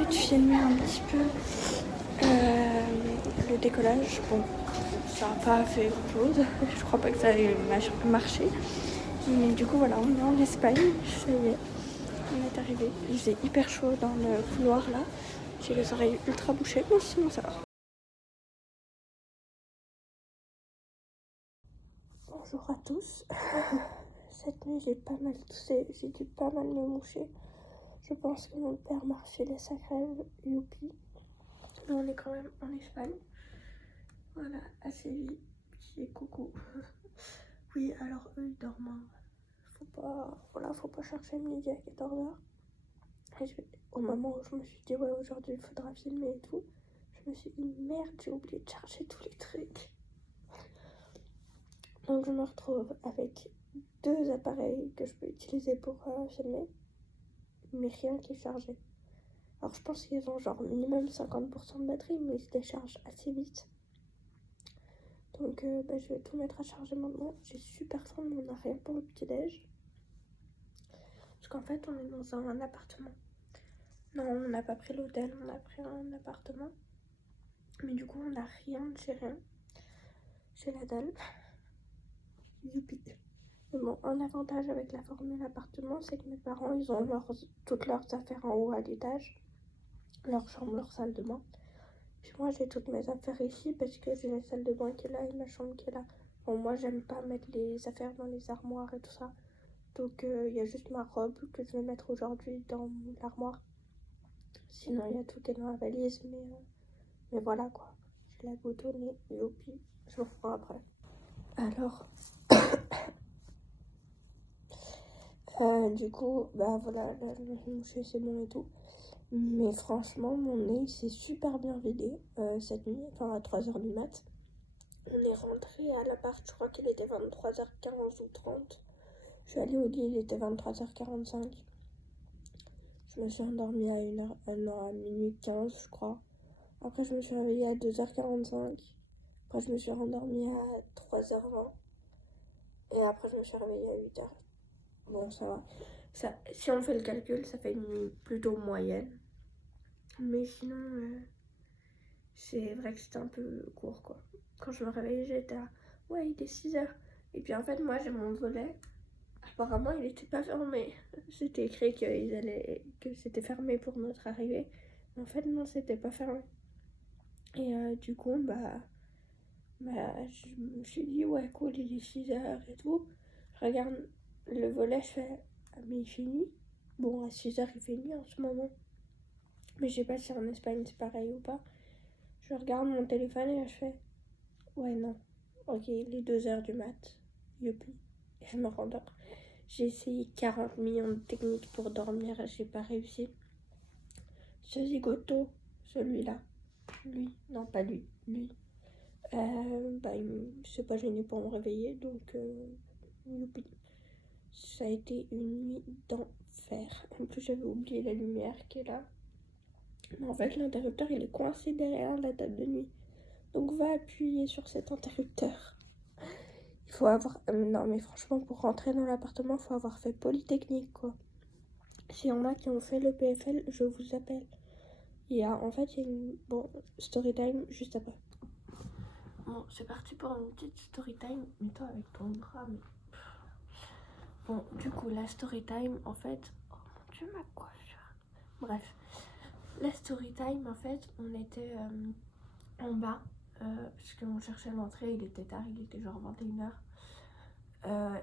peut-être filmer un petit peu le décollage. Bon, ça n'a pas fait grand-chose. Je crois pas que ça ait marché. Mais du coup, voilà, on est en Espagne. Ça y est, on est arrivé. Il faisait hyper chaud dans le couloir là. J'ai les oreilles ultra bouchées, mais sinon ça va. Bonjour à tous. Cette nuit, j'ai pas mal toussé. J'ai dû pas mal me moucher. Je pense que mon père m'a refilé sa crève. Youpi. Mais on est quand même en Espagne. Voilà, à Séville. Petit coucou. Oui, alors eux, ils dorment. Faut pas chercher midi à 14h. Au moment où je me suis dit, ouais, aujourd'hui, il faudra filmer et tout, je me suis dit, merde, j'ai oublié de charger tous les trucs. Donc, je me retrouve avec 2 appareils que je peux utiliser pour filmer, mais rien qui est chargé. Alors, je pense qu'ils ont genre minimum 50% de batterie, mais ils se déchargent assez vite. Donc, je vais tout mettre à charger maintenant. J'ai super faim, mais on n'a rien pour le petit-déj. Parce qu'en fait, on est dans un appartement. Non, on n'a pas pris l'hôtel, on a pris un appartement. Mais du coup, on n'a rien de chez rien. Chez la dalle. Youpi. Mais bon, un avantage avec la formule appartement, c'est que mes parents, ils ont toutes leurs affaires en haut à l'étage. Leur chambre, leur salle de bain. Puis moi, j'ai toutes mes affaires ici parce que j'ai la salle de bain qui est là et ma chambre qui est là. Bon, moi, j'aime pas mettre les affaires dans les armoires et tout ça. Donc, il y a juste ma robe que je vais mettre aujourd'hui dans l'armoire. Sinon, il y a tout qui est dans la valise, mais voilà quoi. J'ai la goutte au nez, youpi, je vous reprends après. Alors, du coup, bah voilà, là, je me suis mouchée, c'est bon et tout. Mais franchement, mon nez s'est super bien vidé cette nuit, enfin à 3h du mat. On est rentré à l'appart, je crois qu'il était 23h15 ou 30. Je suis allée au lit, il était 23h45. Je me suis endormie à 1h, à minuit 15, je crois. Après, je me suis réveillée à 2h45. Après, je me suis rendormie à 3h20. Et après, je me suis réveillée à 8h. Bon, ça va. Ça, si on fait le calcul, ça fait une nuit plutôt moyenne. Mais sinon, c'est vrai que c'était un peu court, quoi. Quand je me réveillais, j'étais à... Ouais, il est 6h. Et puis en fait, moi, j'ai mon volet. Apparemment, il était pas fermé. C'était écrit que c'était fermé pour notre arrivée. Mais en fait, non, c'était pas fermé. Et du coup, je me suis dit, ouais, cool, il est 6h et tout. Je regarde le volet, je fais, ah, mais il fait nuit. Bon, à 6h, il fait nuit en ce moment. Mais je sais pas si en Espagne c'est pareil ou pas. Je regarde mon téléphone et je fais, ouais, non. Ok, il est 2h du mat. Youpi. Et je me rendors. J'ai essayé 40 millions de techniques pour dormir et j'ai pas réussi. Ce zigoto, celui-là. Lui, non, pas lui, lui. Il s'est pas gêné pour me réveiller, donc youpi. Ça a été une nuit d'enfer. En plus, j'avais oublié la lumière qui est là. Mais en fait, l'interrupteur, il est coincé derrière la table de nuit. Donc, va appuyer sur cet interrupteur. Il faut avoir... non, mais franchement, pour rentrer dans l'appartement, il faut avoir fait Polytechnique, quoi. S'il y en a qui ont fait le PFL, je vous appelle. En fait, il y a une... Bon, story time juste après. Bon, c'est parti pour une petite story time. Mais toi, avec ton bras, mais... Bon, du coup, la story time, en fait... Oh mon Dieu, ma coiffure. Bref. La story time, en fait, on était en bas. Parce qu'on cherchait l'entrée, il était tard, il était genre 21h.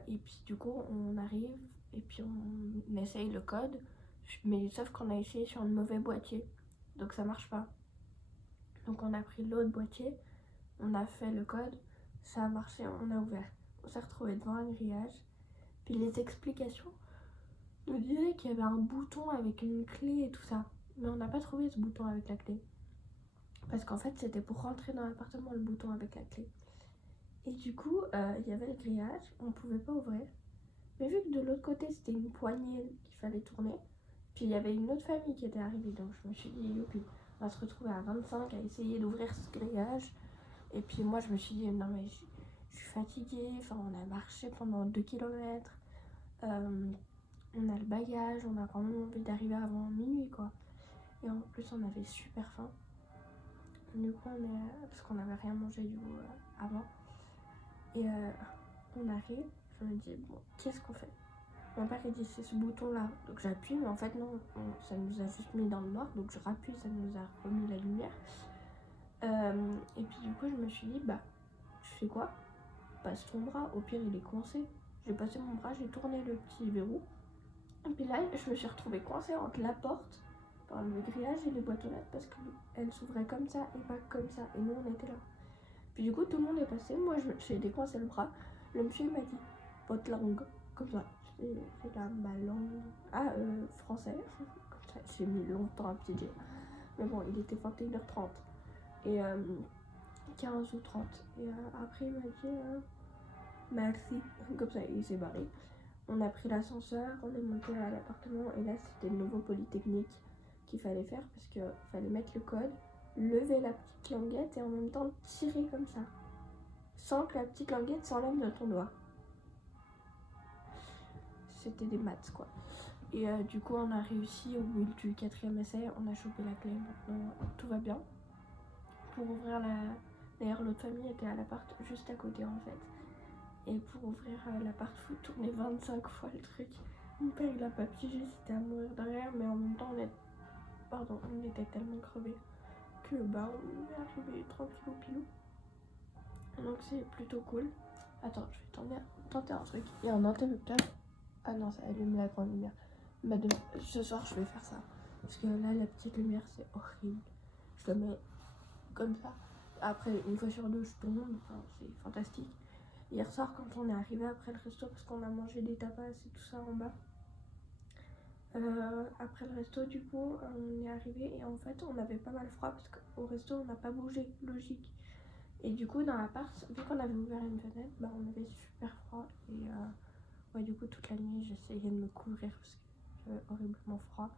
Et puis, du coup, on arrive et puis on essaye le code. Mais sauf qu'on a essayé sur le mauvais boîtier. Donc, ça marche pas. Donc, on a pris l'autre boîtier. On a fait le code. Ça a marché, on a ouvert. On s'est retrouvé devant un grillage. Puis les explications nous disaient qu'il y avait un bouton avec une clé et tout ça. Mais on n'a pas trouvé ce bouton avec la clé. Parce qu'en fait, c'était pour rentrer dans l'appartement le bouton avec la clé. Et du coup, il y avait le grillage, on pouvait pas ouvrir. Mais vu que de l'autre côté, c'était une poignée qu'il fallait tourner, puis il y avait une autre famille qui était arrivée, donc je me suis dit, youpi, on va se retrouver à 25 à essayer d'ouvrir ce grillage. Et puis moi, je me suis dit, non mais je suis fatiguée, enfin on a marché pendant 2 km, on a le bagage, on a quand même envie d'arriver avant minuit, quoi. Et en plus on avait super faim. Du coup parce qu'on n'avait rien mangé du coup avant. Et on arrive, je me dis bon qu'est-ce qu'on fait? Mon père il dit c'est ce bouton là, donc j'appuie mais en fait non, ça nous a juste mis dans le noir, donc je rappuie, ça nous a remis la lumière. Et puis du coup je me suis dit bah tu fais quoi? Passe ton bras, au pire il est coincé. J'ai passé mon bras, j'ai tourné le petit verrou. Et puis là je me suis retrouvée coincée entre la porte, par le grillage et les boîtes aux lettres parce qu'elle s'ouvrait comme ça et pas comme ça. Et nous on était là. Puis du coup tout le monde est passé, moi j'ai décoincé le bras. Le monsieur m'a dit votre langue, comme ça. C'est là ma langue. Ah français. Comme ça, j'ai mis longtemps à piger. Mais bon, il était 21h30. Et 15 ou 30. Et après il m'a dit merci. Comme ça, il s'est barré. On a pris l'ascenseur, on est monté à l'appartement et là c'était le nouveau Polytechnique qu'il fallait faire parce qu'il fallait mettre le code, lever la petite languette et en même temps tirer comme ça, sans que la petite languette s'enlève de ton doigt. C'était des maths quoi. Et du coup on a réussi au bout du 4e essai, on a chopé la clé, maintenant tout va bien. Pour ouvrir D'ailleurs l'autre famille était à l'appart juste à côté en fait. Et pour ouvrir l'appart, faut tourner 25 fois le truc. Mon père il a pas pigé, c'était à mourir derrière, mais en même temps on était tellement crevés que bah on est arrivé tranquille au pilou. Donc c'est plutôt cool. Attends, je vais tenter un truc. Il y a un interrupteur. Ah non, ça allume la grande lumière. Bah ce soir je vais faire ça. Parce que là la petite lumière c'est horrible. Je le mets comme ça. Après une fois sur deux je tombe, enfin, c'est fantastique. Hier soir quand on est arrivé après le resto parce qu'on a mangé des tapas et tout ça en bas. Après le resto du coup on est arrivé et en fait on avait pas mal froid parce qu'au resto on n'a pas bougé, logique. Et du coup dans l'appart, vu qu'on avait ouvert une fenêtre, bah on avait super froid et ouais du coup toute la nuit j'essayais de me couvrir parce que j'avais horriblement froid.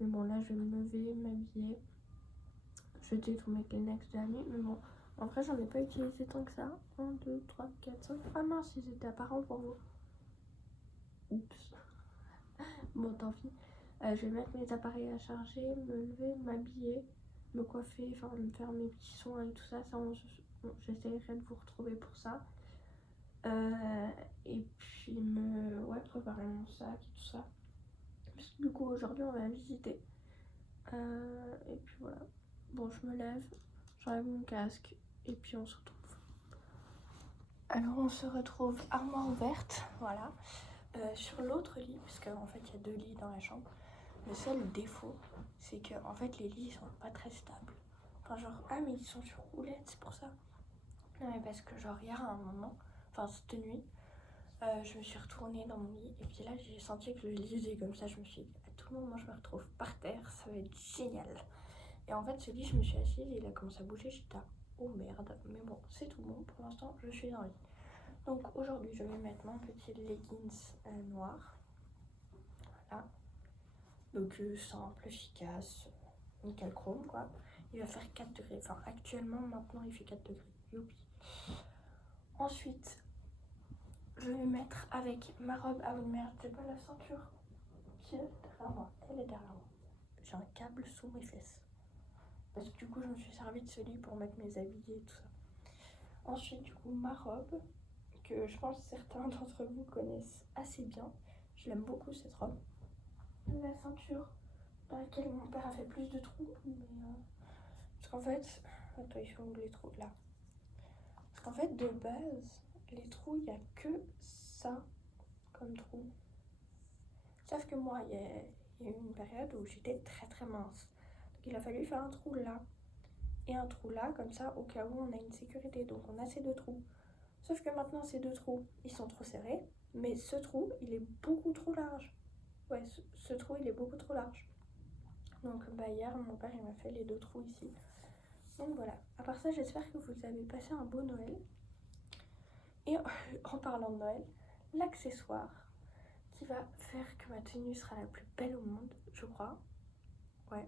Mais bon là je vais me lever, m'habiller, jeter tous mes Kleenex de la nuit, mais bon en vrai j'en ai pas utilisé tant que ça. 1, 2, 3, 4, 5. Ah mince, ils étaient apparents pour vous. Oups. Bon tant pis. Je vais mettre mes appareils à charger, me lever, m'habiller, me coiffer, enfin me faire mes petits soins et tout ça. J'essaierai de vous retrouver pour ça. Et puis préparer mon sac et tout ça. Parce que du coup aujourd'hui on va visiter. Et puis voilà. Bon je me lève, j'enlève mon casque et puis on se retrouve. Alors on se retrouve armoire ouverte, voilà. Sur l'autre lit, parce qu'en fait il y a 2 lits dans la chambre. Le seul défaut, c'est que en fait les lits sont pas très stables. Enfin genre, ah mais ils sont sur roulette, c'est pour ça. Non mais parce que genre hier à un moment, enfin cette nuit, je me suis retournée dans mon lit et puis là j'ai senti que je lisais comme ça. Je me suis dit, à tout moment je me retrouve par terre, ça va être génial. Et en fait ce lit, je me suis assise et il a commencé à bouger, j'étais là, oh merde. Mais bon, c'est tout bon, pour l'instant je suis dans le lit. Donc aujourd'hui je vais mettre mon petit leggings noir. Voilà. Donc simple, efficace, nickel chrome quoi. Il va faire 4 degrés, enfin actuellement maintenant il fait 4 degrés, youpi. Ensuite, je vais mettre avec ma robe, ah oui merde, c'est pas la ceinture qui est derrière moi, elle est derrière moi. J'ai un câble sous mes fesses. Parce que du coup je me suis servi de ce lit pour mettre mes habits et tout ça. Ensuite du coup ma robe, que je pense certains d'entre vous connaissent assez bien. Je l'aime beaucoup cette robe. La ceinture dans laquelle mon père a fait plus de trous, mais parce qu'en fait, attends, il faut où les trous là. Parce qu'en fait, de base, les trous, il n'y a que ça comme trou. Sauf que moi, il y a eu une période où j'étais très très mince. Donc il a fallu faire un trou là et un trou là, comme ça, au cas où on a une sécurité. Donc on a ces 2 trous. Sauf que maintenant, ces 2 trous, ils sont trop serrés. Mais ce trou, il est beaucoup trop large. Ouais, ce trou, il est beaucoup trop large. Donc bah, hier, mon père, il m'a fait les 2 trous ici. Donc voilà, à part ça, j'espère que vous avez passé un beau Noël. Et en parlant de Noël, l'accessoire qui va faire que ma tenue sera la plus belle au monde, je crois. Ouais.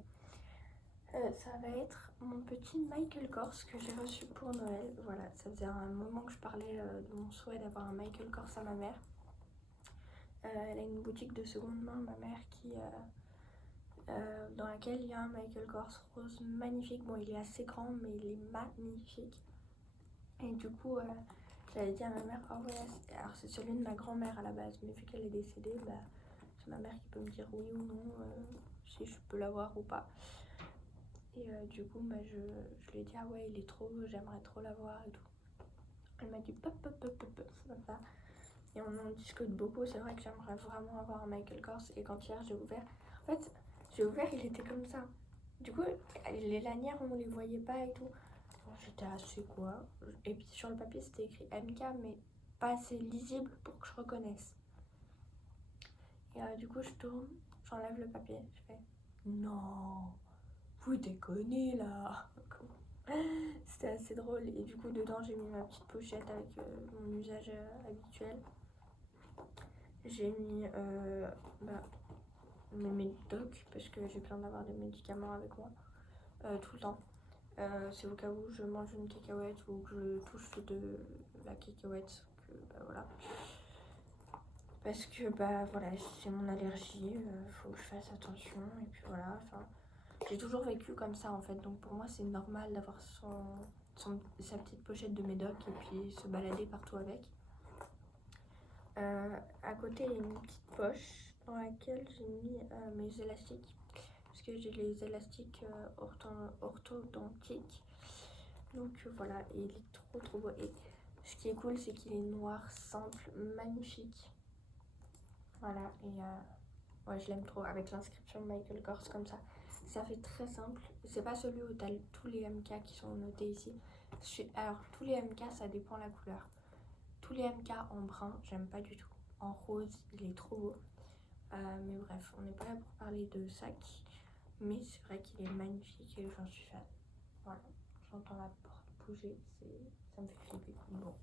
Ça va être mon petit Michael Kors que j'ai reçu pour Noël. Voilà, ça faisait un moment que je parlais de mon souhait d'avoir un Michael Kors à ma mère. Elle a une boutique de seconde main, ma mère, qui dans laquelle il y a un Michael Kors rose magnifique. Bon, il est assez grand, mais il est magnifique. Et du coup, j'avais dit à ma mère, oh ouais, alors c'est celui de ma grand-mère à la base, mais vu qu'elle est décédée, bah, c'est ma mère qui peut me dire oui ou non, si je peux l'avoir ou pas. Et du coup, bah, je lui ai dit, ah ouais, il est trop beau, j'aimerais trop l'avoir et tout. Elle m'a dit, pop, pop, pop, pop, pop, comme ça. Et on en discute beaucoup, c'est vrai que j'aimerais vraiment avoir un Michael Kors. Et quand hier j'ai ouvert, en fait, j'ai ouvert, il était comme ça. Du coup, les lanières, on les voyait pas et tout. Bon, j'étais assez quoi. Et puis sur le papier, c'était écrit MK, mais pas assez lisible pour que je reconnaisse. Et du coup, je tourne, j'enlève le papier, je fais non, vous déconnez là. C'était assez drôle. Et du coup, dedans, j'ai mis ma petite pochette avec mon usage habituel. J'ai mis mes médocs parce que j'ai besoin d'avoir des médicaments avec moi tout le temps. C'est au cas où je mange une cacahuète ou que je touche de la cacahuète, que bah voilà. Parce que bah voilà, c'est mon allergie, faut que je fasse attention et puis voilà. Enfin, j'ai toujours vécu comme ça en fait, donc pour moi c'est normal d'avoir sa petite pochette de médoc et puis se balader partout avec. À côté il y a une petite poche dans laquelle j'ai mis mes élastiques, parce que j'ai les élastiques orthodontiques. Donc voilà, et il est trop beau. Et ce qui est cool, c'est qu'il est noir, simple, magnifique. Voilà, et ouais, je l'aime trop, avec l'inscription Michael Kors comme ça. Ça fait très simple. C'est pas celui où t'as tous les MK qui sont notés ici. Alors, tous les MK, ça dépend la couleur. Tous les MK en brun, j'aime pas du tout. En rose, il est trop beau. Mais bref, on n'est pas là pour parler de sac. Mais c'est vrai qu'il est magnifique et j'en suis fan. Voilà, j'entends la porte bouger, ça me fait flipper. Bon,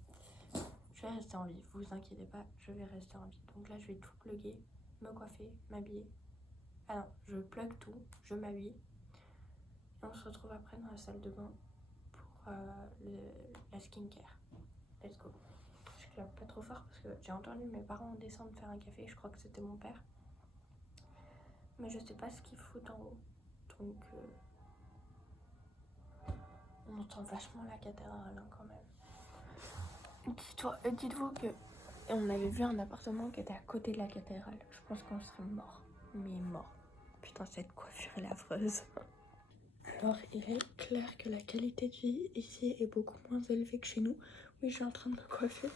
je vais rester en vie, vous inquiétez pas, je vais rester en vie. Donc là, je vais tout plugger, me coiffer, m'habiller. Ah non, je plug tout, je m'habille. Et on se retrouve après dans la salle de bain pour la skincare. Let's go. Je clappe pas trop fort parce que j'ai entendu mes parents descendre faire un café, je crois que c'était mon père. Mais je sais pas ce qu'ils foutent en haut. Donc on entend vachement la cathédrale hein, quand même. Dites-vous que on avait vu un appartement qui était à côté de la cathédrale. Je pense qu'on serait mort. Mais mort. Putain, cette coiffure est affreuse. Alors, il est clair que la qualité de vie ici est beaucoup moins élevée que chez nous. Oui, je suis en train de me coiffer.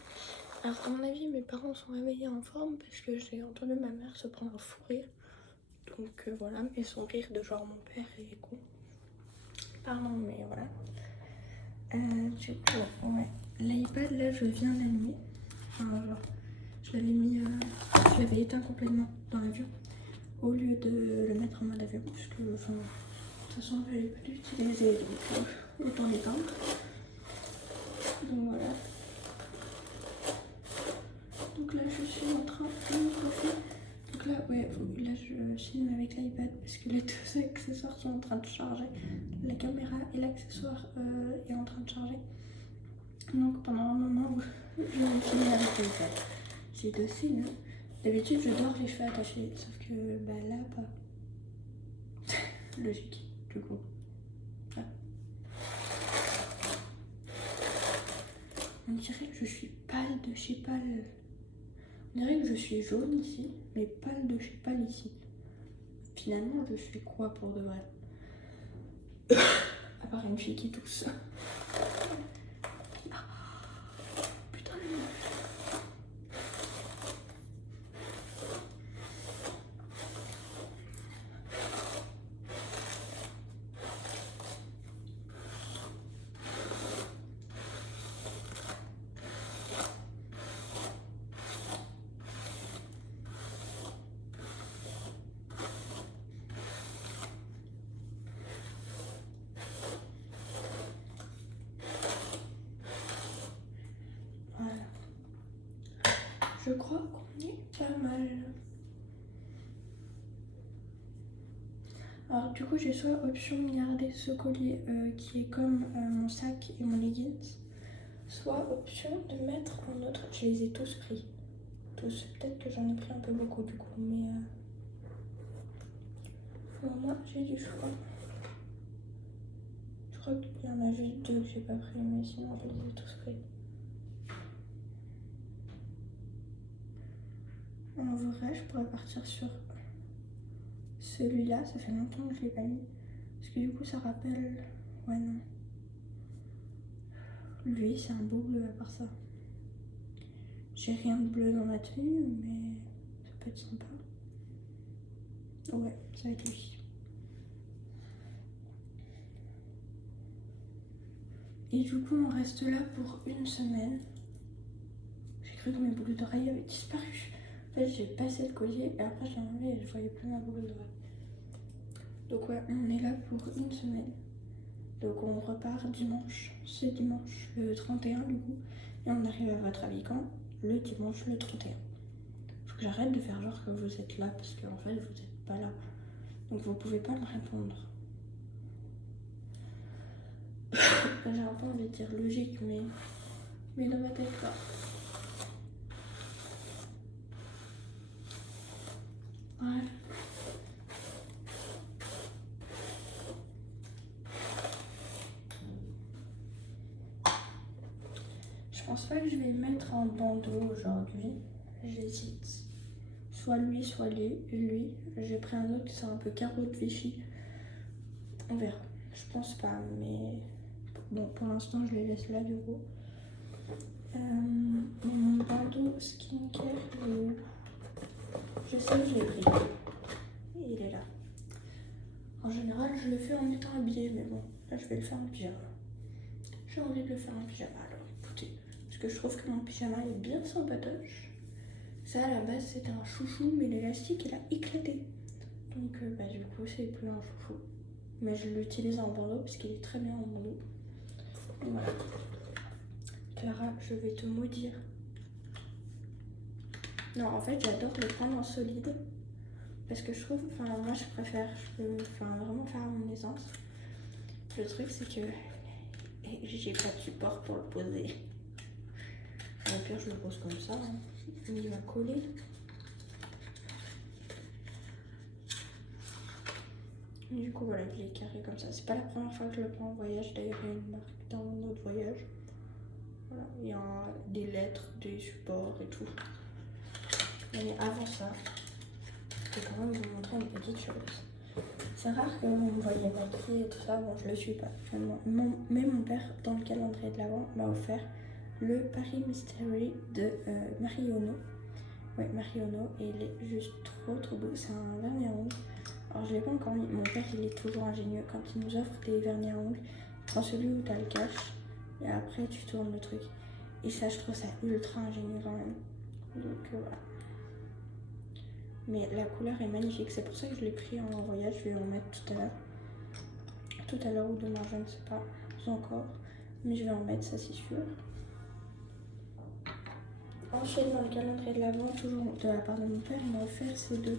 Alors, à mon avis, mes parents sont réveillés en forme parce que j'ai entendu ma mère se prendre un fou rire. Donc voilà, mais son rire de genre mon père est con. Pardon, mais voilà. Du coup, ouais. L'iPad, là, je viens d'allumer. Enfin, genre, je l'avais éteint complètement dans l'avion au lieu de le mettre en mode avion. Parce que, enfin, de toute façon, je n'avais pas l'utiliser, donc autant l'éteindre. Donc voilà. Donc là, je suis en train de me coiffer. Donc là, ouais, là, je filme avec l'iPad parce que les deux accessoires sont en train de charger. La caméra et l'accessoire est en train de charger. Donc pendant un moment où je vais filmer avec l'iPad. C'est dossier, hein. D'habitude, je dors les cheveux attachés, sauf que bah là, pas. Logique, du coup. Ah. On dirait que je suis pâle de chez pâle. On dirait que je suis jaune ici, mais pâle de chez pâle ici. Finalement, je suis quoi pour de vrai? À part une fille qui tousse. Putain, les meufs. Voilà. Je crois qu'on est pas mal. Alors du coup j'ai soit option garder ce collier qui est comme mon sac et mon leggings, soit option de mettre un autre. Je les ai tous pris. Tous. Peut-être que j'en ai pris un peu beaucoup du coup, mais au moins j'ai du choix. Je crois qu'il y en a juste 2 que j'ai pas pris, mais sinon je les ai tous pris. En vrai, je pourrais partir sur celui-là. Ça fait longtemps que je l'ai pas mis. Parce que du coup, ça rappelle... Ouais, non. Lui, c'est un beau bleu à part ça. J'ai rien de bleu dans ma tenue, mais ça peut être sympa. Ouais, ça va être lui. Et du coup, on reste là pour une semaine. J'ai cru que mes boucles d'oreilles avaient disparu. En fait, j'ai passé le collier et après, je l'ai enlevé et je voyais plus ma boucle d'oreille. Donc ouais, on est là pour une semaine. Donc on repart dimanche. C'est dimanche le 31 du coup. Et on arrive à votre avis quand? Le dimanche le 31. Faut que j'arrête de faire genre que vous êtes là parce qu'en fait, vous n'êtes pas là. Donc vous pouvez pas me répondre. J'ai un peu envie de dire logique, mais dans ma tête pas. Ouais. Je pense pas que je vais mettre un bandeau aujourd'hui. J'hésite. Soit lui, soit lui. J'ai pris un autre, c'est un peu carreau de Vichy. On verra. Je pense pas, mais bon, pour l'instant, je les laisse là du coup. Mon bandeau skincare, je sais que je l'ai pris. Il est là. En général, je le fais en étant habillée, mais bon, là, je vais le faire en pyjama. J'ai envie de le faire en pyjama, alors écoutez. Parce que je trouve que mon pyjama est bien sympatoche. Ça, à la base, c'était un chouchou, mais l'élastique, il a éclaté. Donc, du coup, c'est plus un chouchou. Mais je l'utilise en bandeau parce qu'il est très bien en bandeau. Donc, voilà. Clara, je vais te maudire. Non, en fait, j'adore le prendre en solide. Parce que je trouve, moi je préfère, je peux vraiment faire à mon aisance. Le truc, c'est que j'ai pas de support pour le poser. Au pire, je le pose comme ça. Hein. Il va coller. Du coup, voilà, il est carré comme ça. C'est pas la première fois que je le prends en voyage. D'ailleurs, il y a une marque dans mon autre voyage. Voilà, il y a des lettres, des supports et tout. Mais avant ça, je vais quand même vous montrer une petite chose. C'est rare que vous me voyez maquiller et tout ça. Bon, je le suis pas actuellement. Mais mon père, dans le calendrier de l'Avent, m'a offert le Paris Mystery de Marionneau. Ouais, Marionneau. Et il est juste trop beau. C'est un vernis à ongles. Alors, je l'ai pas encore mis. Mon père, il est toujours ingénieux. Quand il nous offre des vernis à ongles, tu prends celui où tu as le cache. Et après, tu tournes le truc. Et ça, je trouve ça ultra ingénieux quand même. Donc, voilà. Mais la couleur est magnifique. C'est pour ça que je l'ai pris en voyage. Je vais en mettre tout à l'heure. Tout à l'heure ou demain, je ne sais pas encore. Mais je vais en mettre, ça c'est sûr. Ensuite, dans le calendrier de l'Avent, toujours de la part de mon père, il m'a offert ces 2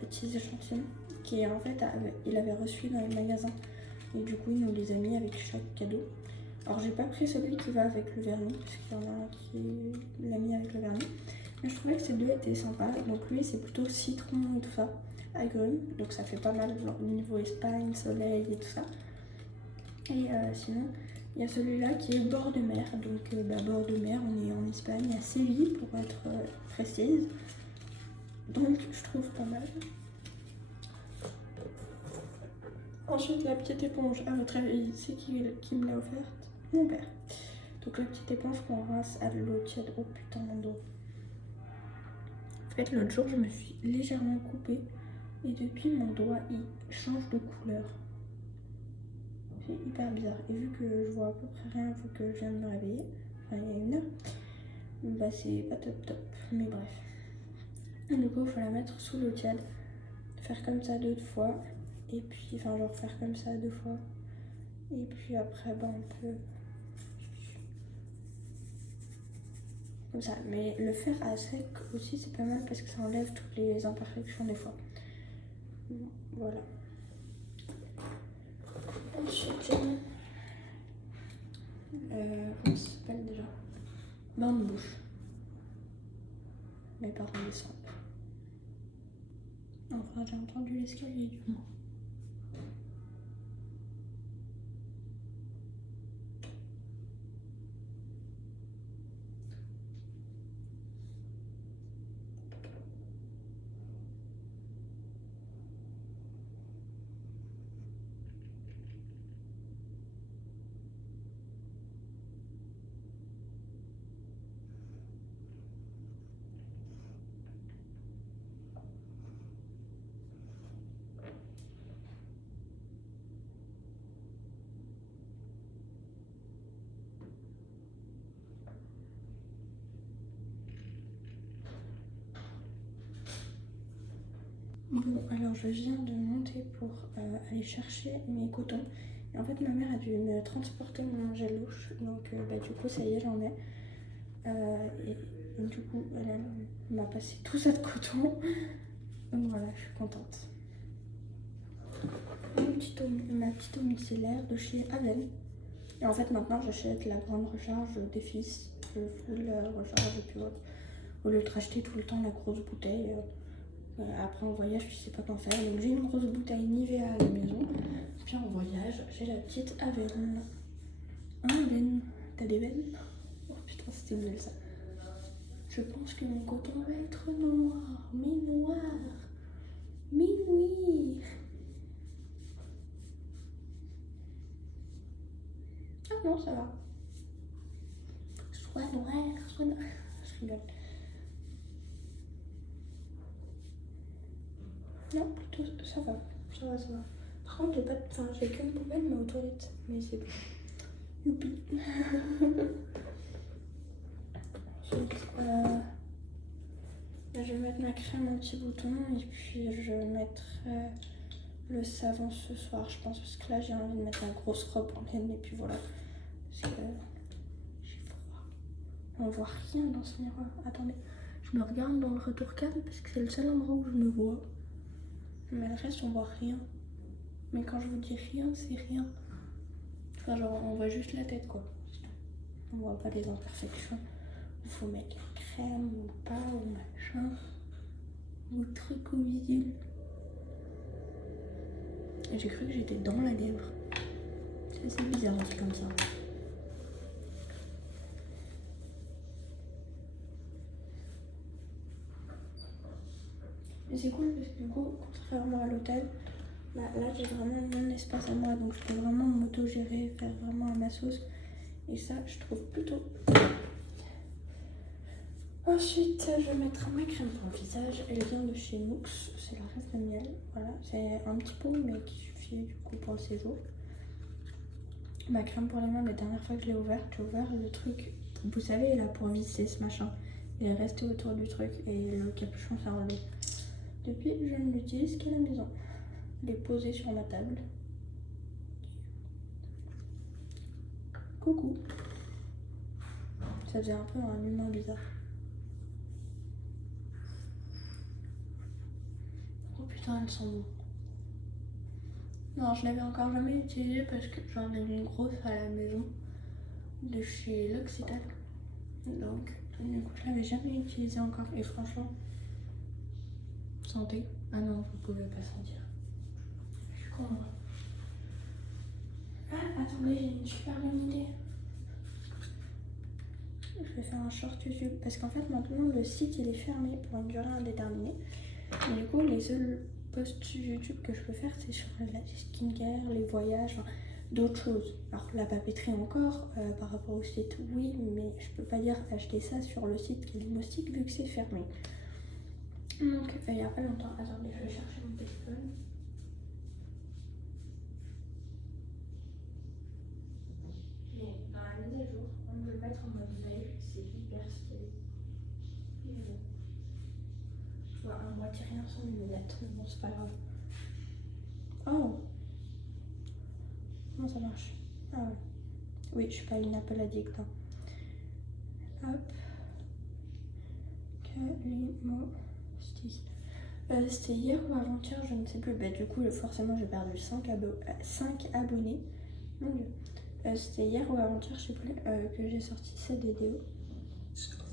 petits échantillons qui en fait il avait reçu dans les magasins. Et du coup, il nous les a mis avec chaque cadeau. Alors, j'ai pas pris celui qui va avec le vernis, parce qu'il y en a un qui l'a mis avec le vernis. Mais je trouvais que ces 2 étaient sympas. Donc, lui, c'est plutôt citron et tout ça, agrumes. Donc, ça fait pas mal au niveau Espagne, soleil et tout ça. Et sinon, il y a celui-là qui est bord de mer. Donc, bord de mer, on est en Espagne, à Séville pour être précise. Donc, je trouve pas mal. Ensuite, la petite éponge, à votre avis, c'est qui me l'a offerte? Mon père. Donc, la petite éponge qu'on rince à de l'eau tiède. Oh putain, mon dos. En fait, l'autre jour, je me suis légèrement coupée. Et depuis, mon doigt, il change de couleur. C'est hyper bizarre. Et vu que je vois à peu près rien, vu que je viens de me réveiller, enfin, il y a 1 heure, c'est pas top. Mais bref. Et du coup, il faut la mettre sous l'eau tiède. Faire comme ça 2 fois. Et puis, genre faire comme ça 2 fois. Et puis après, on peut... Comme ça. Mais le faire à sec aussi, c'est pas mal parce que ça enlève toutes les imperfections des fois. Voilà. Ensuite, comment ça s'appelle déjà? Bain de bouche. Mais pardon, descendre. Enfin, j'ai entendu l'escalier du moins. Bon, alors je viens de monter pour aller chercher mes cotons. Et en fait, ma mère a dû me transporter mon gel louche. Donc, du coup, ça y est, j'en ai. Et du coup, elle m'a passé tout ça de coton. Donc voilà, je suis contente. Ma petite eau micellaire de chez Aven. Et en fait, maintenant, j'achète la grande recharge des fils. Le full recharge et puis au lieu de racheter tout le temps la grosse bouteille. Après en voyage, je sais pas quoi faire. Donc j'ai une grosse bouteille Nivea à la maison. Puis en voyage, j'ai la petite Aven. Aven, t'as des veines? Oh putain, c'était nul ça. Je pense que mon coton va être noir. Mais noir. Mais oui. Ah non, ça va. Soit noir, soit noir. Je rigole. Non, plutôt ça va. Ça va, ça va. Par contre, j'ai pas de... Enfin, j'ai qu'une poubelle, mais aux toilettes. Mais c'est bon. Youpi. Ensuite, je vais mettre ma crème anti-bouton et puis je vais mettre le savon ce soir, je pense, parce que là j'ai envie de mettre la grosse robe en laine et puis voilà. Parce que j'ai froid. On voit rien dans ce miroir. Attendez, je me regarde dans le retour-cadre parce que c'est le seul endroit où je me vois. Mais le reste, on voit rien. Mais quand je vous dis rien, c'est rien. Enfin, genre, on voit juste la tête, quoi. On voit pas les imperfections. Il faut mettre la crème ou pas, ou machin. Ou truc ou bidule. Et j'ai cru que j'étais dans la lèvre. C'est assez bizarre, dit comme ça. Mais c'est cool parce que du coup, contrairement à l'hôtel, là j'ai vraiment mon espace à moi, donc je peux vraiment m'auto-gérer, faire vraiment à ma sauce. Et ça, je trouve plutôt. Ensuite, je vais mettre ma crème pour le visage. Elle vient de chez Nux, c'est la rêve de miel. Voilà, c'est un petit pot, mais qui suffit du coup pour le séjour. Ma crème pour les mains, la dernière fois que je l'ai ouverte, j'ai ouvert le truc, vous savez, là pour visser ce machin. Il est resté autour du truc et le capuchon s'est enlevé. Depuis, je ne l'utilise qu'à la maison. Il est posé sur ma table. Coucou. Ça faisait un peu un humain bizarre. Oh putain, elle sent bon. Non, je l'avais encore jamais utilisé parce que j'en ai une grosse à la maison de chez L'Occitane. Donc, du coup, je l'avais jamais utilisé encore. Et franchement, sentez. Ah non, vous pouvez pas sentir. Je suis con, moi. Ah, attendez, j'ai une super bonne idée. Je vais faire un short YouTube parce qu'en fait, maintenant, le site il est fermé pour une durée indéterminée. Et du coup, les seuls posts YouTube que je peux faire, c'est sur la skincare, les voyages, enfin, d'autres choses. Alors, la papeterie encore, par rapport au site, oui, mais je peux pas dire acheter ça sur le site qui est Moustique vu que c'est fermé. Donc, il y a pas longtemps. Attendez, je vais chercher mon téléphone. Mais dans la mise à jour, on peut le mettre en mode veille, c'est hyper stylé. Je vois un moitié rien sans mes lunettes, mais bon, c'est pas grave. Oh! Comment ça marche? Ah ouais. Oui, je suis pas une Apple addict. Hein. Hop. Calimostick. C'était hier ou avant-hier, je ne sais plus. Bah, du coup, forcément, j'ai perdu 5 abonnés. Mon dieu. C'était hier ou avant-hier, je sais plus, que j'ai sorti cette vidéo.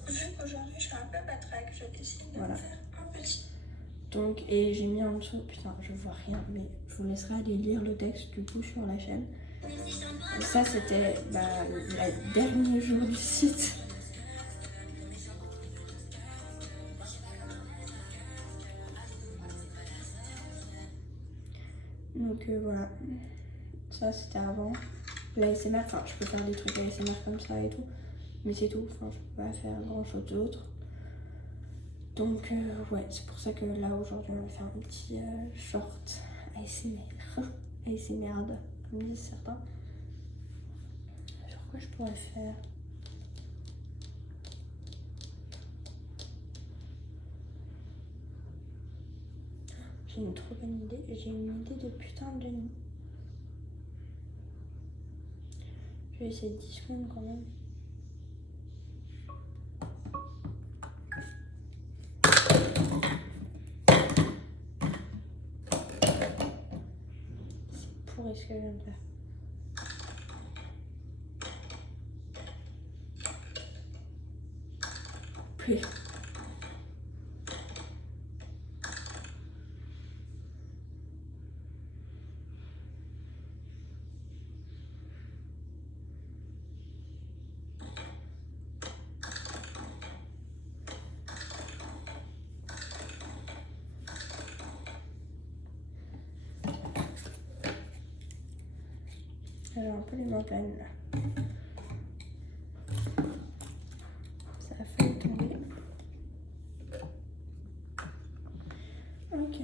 Vu qu'aujourd'hui, je suis un peu patraque, je décide de faire un petit. Donc, et j'ai mis en dessous, putain, je vois rien, mais je vous laisserai aller lire le texte du coup sur la chaîne. Et ça, c'était le dernier jour du site. Donc voilà, ça c'était avant. L'ASMR, enfin je peux faire des trucs ASMR comme ça et tout, mais c'est tout, enfin je peux pas faire grand chose d'autre. Donc ouais, c'est pour ça que là aujourd'hui on va faire un petit short ASMR, ASMR comme disent certains. Sur quoi je pourrais faire? J'ai une trop bonne idée. J'ai une idée de putain de génie. Je vais essayer 10 secondes quand même. C'est pourri ce que je viens de faire. Plus. J'ai un peu les mains pleines là. Ça a failli tomber. Ok.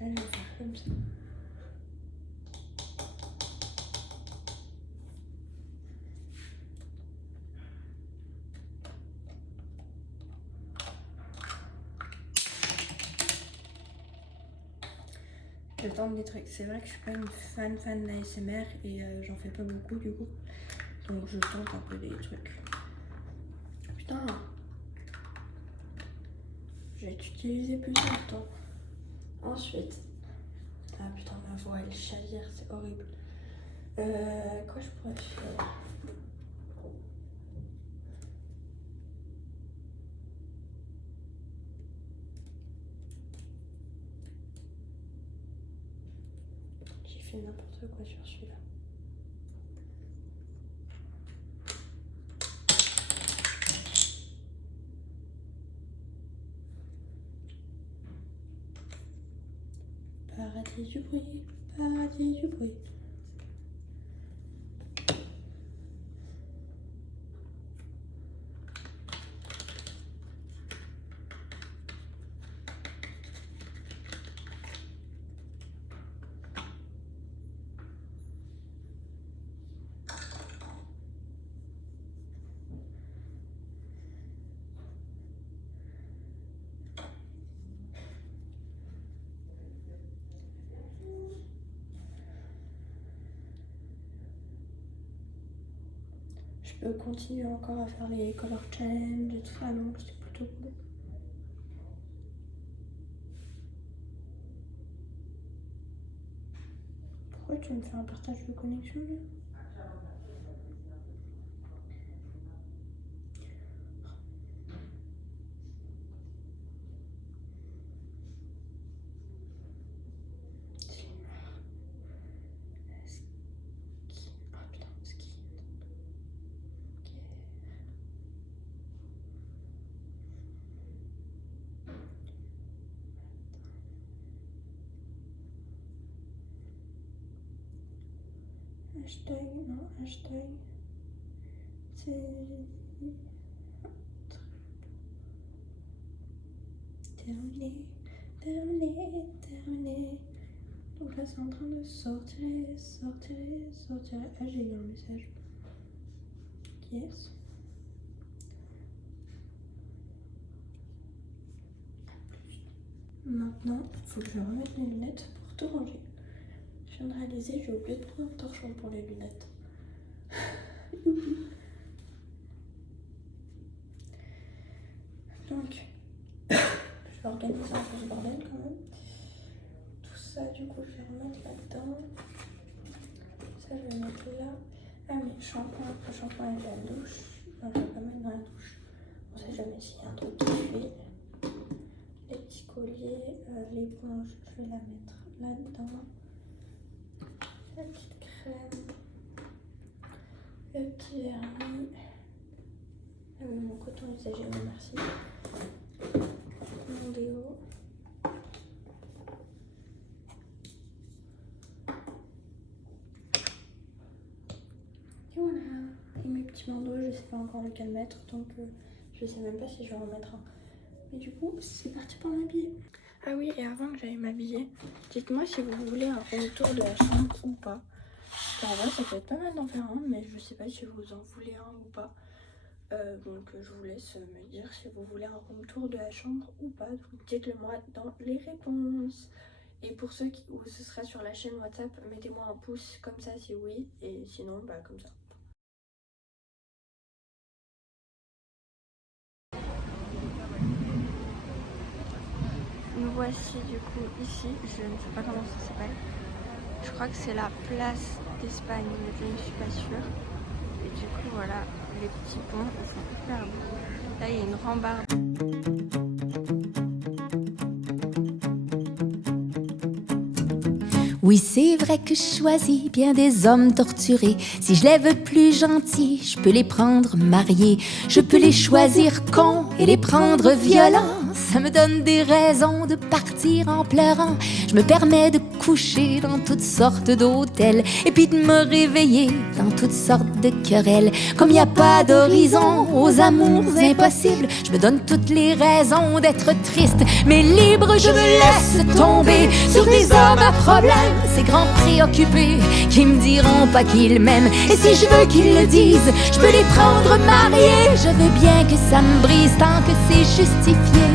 Là, je vais faire comme ça. Je tente des trucs. C'est vrai que je suis pas une fan d'ASMR et j'en fais pas beaucoup du coup. Donc je tente un peu des trucs. Putain. Je vais t'utiliser plus longtemps. Ensuite. Ah putain, ma voix elle chavire, c'est horrible. Quoi je pourrais faire? J'ai fait n'importe quoi sur celui-là. Paradis du bruit, paradis du bruit. Je peux continuer encore à faire les color challenge et tout ça, donc c'est plutôt cool. Pourquoi tu me fais un partage de connexion là? Hashtag, non, hashtag. C'est... Terminé, terminé, terminé. Donc là c'est en train de sortir. Ah j'ai eu un message. Yes. Maintenant, il faut que je remette mes lunettes pour tout ranger. Je viens de réaliser, j'ai oublié de prendre un torchon pour les lunettes. Donc, je vais organiser un peu ce bordel quand même. Tout ça, du coup, je vais remettre là-dedans. Ça, je vais mettre là. Ah, mais le shampoing et la douche. Non, je vais pas mettre dans la douche. On sait jamais s'il y a un truc qui fuit. Les petits colliers, l'éponge, je vais la mettre là-dedans. La petite crème. Le petit vernis. Ah oui, mon coton usagé, merci. Mon déo. Et voilà. Et mes petits bandeaux, je sais pas encore lequel mettre, donc je sais même pas si je vais en mettre un. Mais du coup, c'est parti pour m'habiller. Ah oui, et avant que j'aille m'habiller, dites-moi si vous voulez un room tour de la chambre ou pas. En vrai, ça peut être pas mal d'en faire un, mais je sais pas si vous en voulez un ou pas. Donc je vous laisse me dire si vous voulez un room tour de la chambre ou pas. Donc dites-le moi dans les réponses. Et pour ceux où ce sera sur la chaîne WhatsApp, mettez-moi un pouce comme ça si oui, et sinon bah comme ça. Nous voici du coup ici, je ne sais pas comment ça s'appelle. Je crois que c'est la place d'Espagne, mais je ne suis pas sûre. Et du coup voilà, les petits ponts, ils sont hyper beaux. Là il y a une rambarde. Oui, c'est vrai que je choisis bien des hommes torturés. Si je les veux plus gentils, je peux les prendre mariés. Je peux les choisir cons et les prendre violents. Ça me donne des raisons de partir en pleurant. Je me permets de coucher dans toutes sortes d'hôtels et puis de me réveiller dans toutes sortes de querelles. Comme il n'y a pas d'horizon aux amours impossibles, je me donne toutes les raisons d'être triste, mais libre. Je me laisse tomber sur des hommes à problème, ces grands préoccupés qui me diront pas qu'ils m'aiment. Et si je veux qu'ils le disent, je peux les prendre mariés. Je veux bien que ça me brise tant que c'est justifié.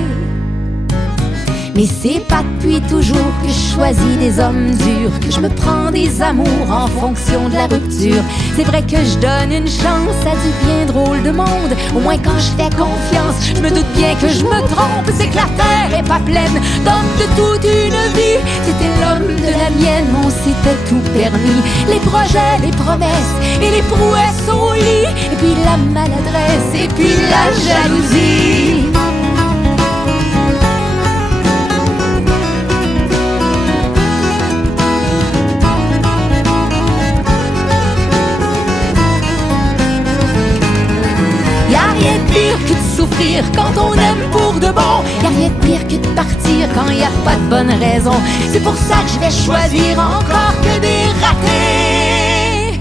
Mais c'est pas depuis toujours que je choisis des hommes durs, que je me prends des amours en fonction de la rupture. C'est vrai que je donne une chance à du bien drôle de monde. Au moins quand je fais confiance, je me doute bien que je me trompe. C'est que la terre est pas pleine d'hommes de toute une vie. C'était l'homme de la mienne, on s'était tout permis. Les projets, les promesses et les prouesses au lit. Et puis la maladresse et puis la jalousie. Que de souffrir quand on aime pour de bon. Y'a rien de pire que de partir quand y a pas de bonne raison. C'est pour ça que je vais choisir encore que des ratés.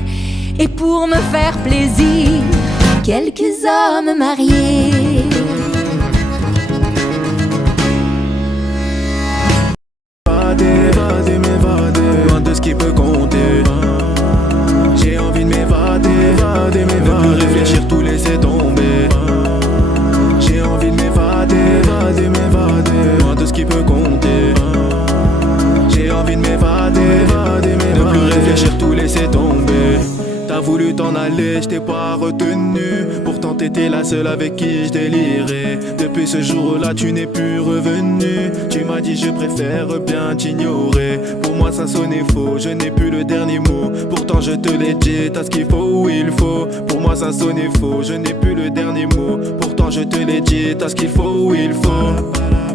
Et pour me faire plaisir, quelques hommes mariés. M'évader, loin de ce qui peut compter. J'ai envie de m'évader, ne plus réfléchir, tout laisser tomber. J'ai envie de m'évader, loin de ce qui peut compter. J'ai envie de m'évader, ne plus réfléchir, tout laisser tomber. T'as voulu t'en aller, je t'ai pas retenu. Pourtant t'étais la seule avec qui je délirais. Depuis ce jour-là tu n'es plus revenu. Tu m'as dit je préfère bien t'ignorer. Pour moi ça sonnait faux, je n'ai plus le dernier mot. Pourtant je te l'ai dit, t'as ce qu'il faut où il faut. Pour moi ça sonnait faux, je n'ai plus le dernier mot. Pourtant je te l'ai dit, t'as ce qu'il faut où il faut.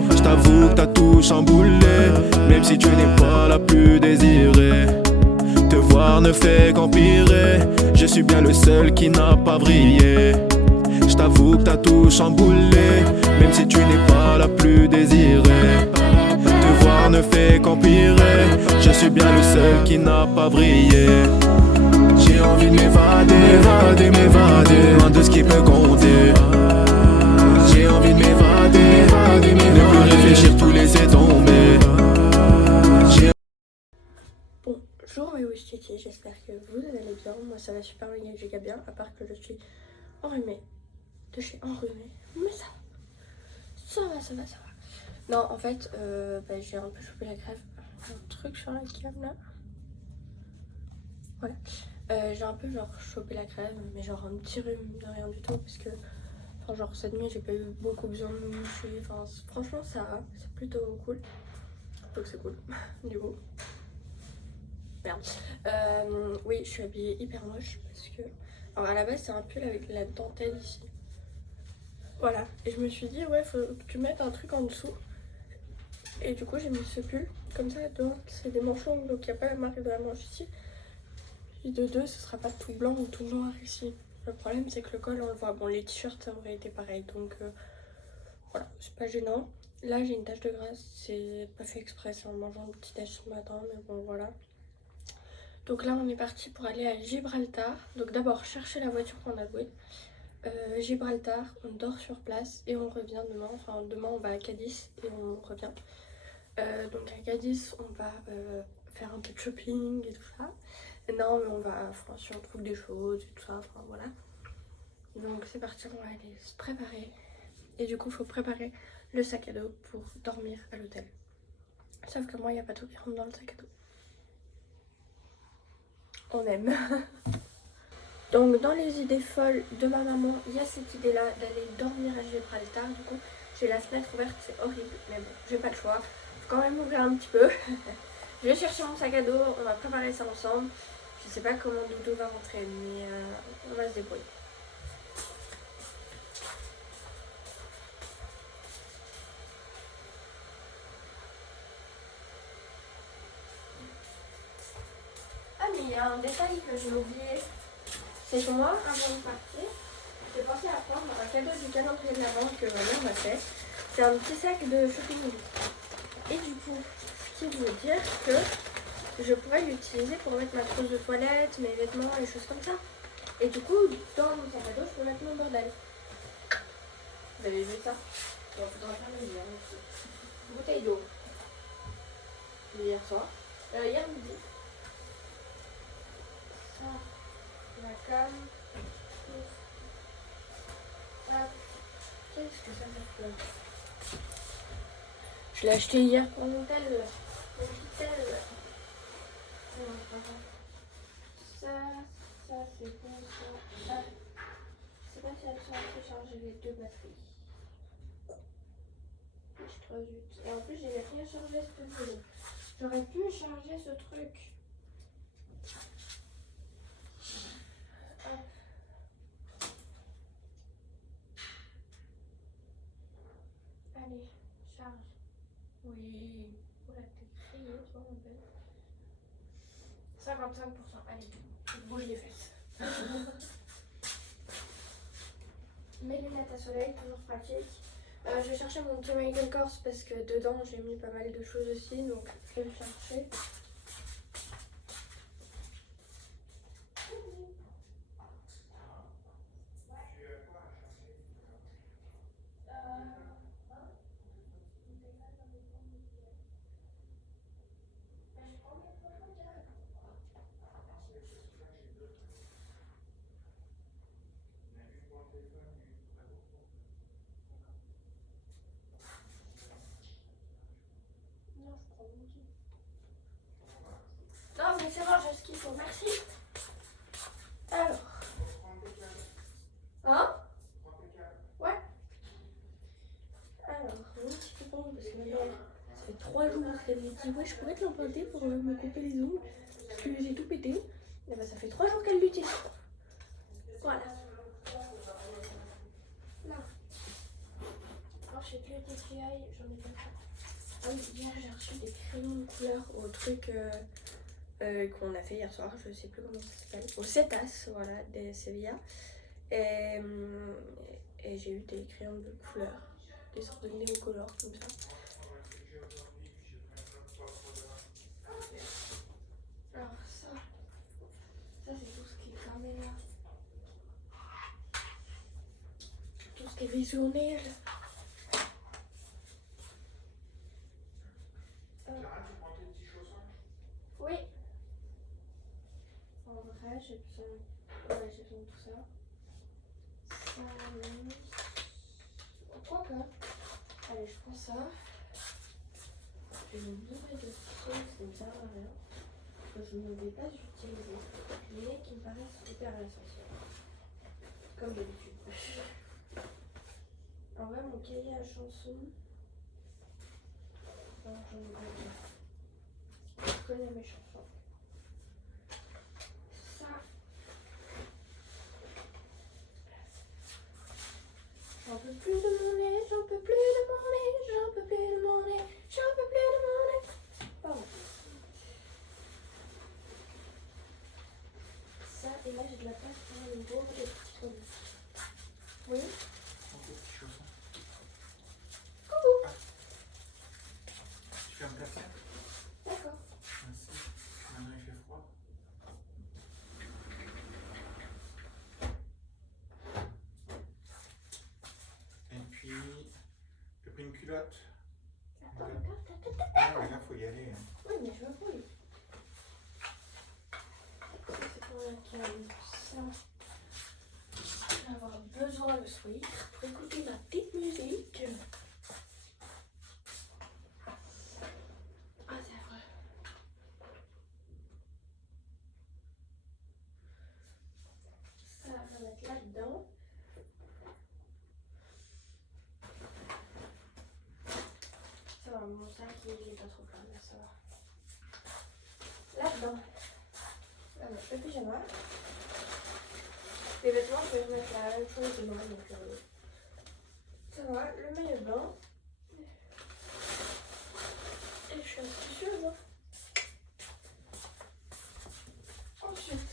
Je t'avoue que t'as tout chamboulé, même si tu n'es pas la plus désirée. Te voir ne fait qu'empirer, je suis bien le seul qui n'a pas brillé. Je t'avoue que t'as tout chamboulé, même si tu n'es pas la plus désirée. Te voir ne fait qu'empirer, je suis bien le seul qui n'a pas brillé. J'ai envie de m'évader, loin de ce qui peut compter. J'ai envie de m'évader, ne plus réfléchir, tout laisser tomber. Bonjour mes Wishkiki, j'espère que vous allez bien. Moi ça va super méga bien, à part que je suis enrhumée. De chez enrhumée. Mais ça va. Non, en fait, j'ai un peu chopé la crève. Un truc sur la cam là. Voilà. J'ai un peu genre chopé la crève, mais genre un petit rhume de rien du tout. Parce que, enfin, genre cette nuit j'ai pas eu beaucoup besoin de me moucher. Enfin, franchement, ça va, c'est plutôt cool. Donc c'est cool, du coup. Merde. Oui, je suis habillée hyper moche parce que. Alors à la base, c'est un pull avec la dentelle ici. Voilà. Et je me suis dit, ouais, faut que tu mettes un truc en dessous. Et du coup, j'ai mis ce pull comme ça dedans. C'est des manches longues, donc il n'y a pas la marque de la manche ici. Et de deux, ce sera pas tout blanc ou tout noir ici. Le problème, c'est que le col, on le voit. Bon, les t-shirts, ça aurait été pareil. Donc voilà, c'est pas gênant. Là, j'ai une tache de graisse. C'est pas fait exprès, c'est en mangeant le petit déj ce matin. Mais bon, voilà. Donc là on est parti pour aller à Gibraltar. Donc d'abord chercher la voiture qu'on a louée. Gibraltar, on dort sur place et on revient demain. Enfin demain on va à Cadiz et on revient. Donc à Cadiz on va faire un peu de shopping et tout ça. Non mais on va, enfin si on trouve des choses et tout ça, enfin voilà. Donc c'est parti, on va aller se préparer. Et du coup il faut préparer le sac à dos pour dormir à l'hôtel. Sauf que moi il n'y a pas tout qui rentre dans le sac à dos. On aime. Donc dans les idées folles de ma maman, il y a cette idée là d'aller dormir à Gibraltar. Du coup j'ai la fenêtre ouverte, c'est horrible, mais bon j'ai pas le choix. Faut quand même ouvrir un petit peu. Je vais chercher mon sac à dos, on va préparer ça ensemble. Je sais pas comment Dodo va rentrer, mais on va se débrouiller. Ah mais il y a un détail que j'ai oublié. C'est que moi, avant de partir, j'ai pensé à prendre un cadeau du calendrier de l'Avent que ma mère m'a fait. C'est un petit sac de shopping. Et du coup, ce qui veut dire que je pourrais l'utiliser pour mettre ma trousse de toilette, mes vêtements, les choses comme ça. Et du coup, dans mon sac à dos, je peux mettre mon bordel. Vous avez vu ça? Il faudra faire le lire aussi. Bouteille d'eau. Hier soir. Hier midi. Ça, la cam. Hop. Qu'est-ce que ça fait là? Je l'ai acheté hier pour mon tel. Mon petit tel. Ça, c'est bon, ça. Je sais pas si elles sont assez chargées les deux batteries. Je creuse vite. Et en plus, j'ai rien chargé ce truc. J'aurais pu charger ce truc. Hop. Allez, charge. Oui. Oula, t'es crié, toi, mon belle. 55%. Allez, bouge les fesses. Mes lunettes à soleil, toujours pratique. Je vais chercher mon petit Michael Kors parce que dedans j'ai mis pas mal de choses aussi, donc je vais le chercher. Non mais c'est bon, j'ai ce qu'il faut, merci. Alors. Hein? Ouais. Alors, un petit peu parce que ma mère, ça fait 3 jours qu'elle me dit ouais je pourrais te l'emprunter pour me couper les ongles parce que j'ai tout pété. Et bah ça fait 3 jours qu'elle l'utilise. Voilà. Là. Alors je sais plus avec les triailles, j'en ai pas fait. Ah oui, hier j'ai reçu des crayons de couleur au truc qu'on a fait hier soir, je sais plus comment ça s'appelle, au CETAS, voilà, des Sevilla. Et j'ai eu des crayons de couleur, des sortes de néocolores comme ça. Alors ça c'est tout ce qui est fermé là. Tout ce qui est visuel. Oui. En vrai, j'ai besoin de tout ça. Ça, oui. Pourquoi pas? Allez, je prends ça. J'ai une bourrée de choses qui ne servent à rien, que je ne vais pas utiliser, mais qui me paraissent hyper essentiels. Comme d'habitude. En vrai, mon cahier à chansons. Non, j'en ai pas besoin. Je connais mes chansons. Ça. J'en peux plus de mon nez, j'en peux plus de mon nez, j'en peux plus de mon nez, j'en peux plus de mon nez. Pardon. Ça, et là j'ai de la place pour une bourre de petits produits. Oui. Coucou. Tu fermes ta fenêtre? D'accord. Merci. culotte. Attends, Ouais. attends. Ah, mais là, faut y aller. Hein. Oui, mais je veux oui. C'est pour la calme. Ça. Je vais avoir besoin de sourire pour écouter ma petite musique. Ah, c'est vrai. Ça, je vais mettre là-dedans. Ça va, mon sac il est pas trop plein, mais ça va. Là-dedans. Le pyjama. Les vêtements, je vais remettre la même chose demain. Donc, ça va, le maillot de bain. Et je suis astucieuse. Hein. Ensuite.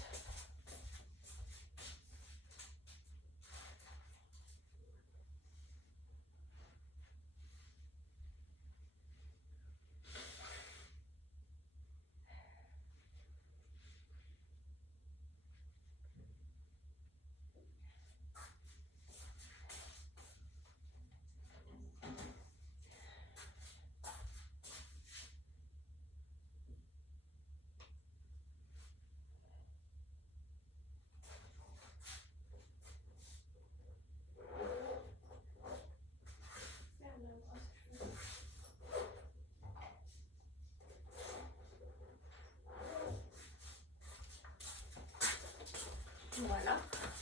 Voilà,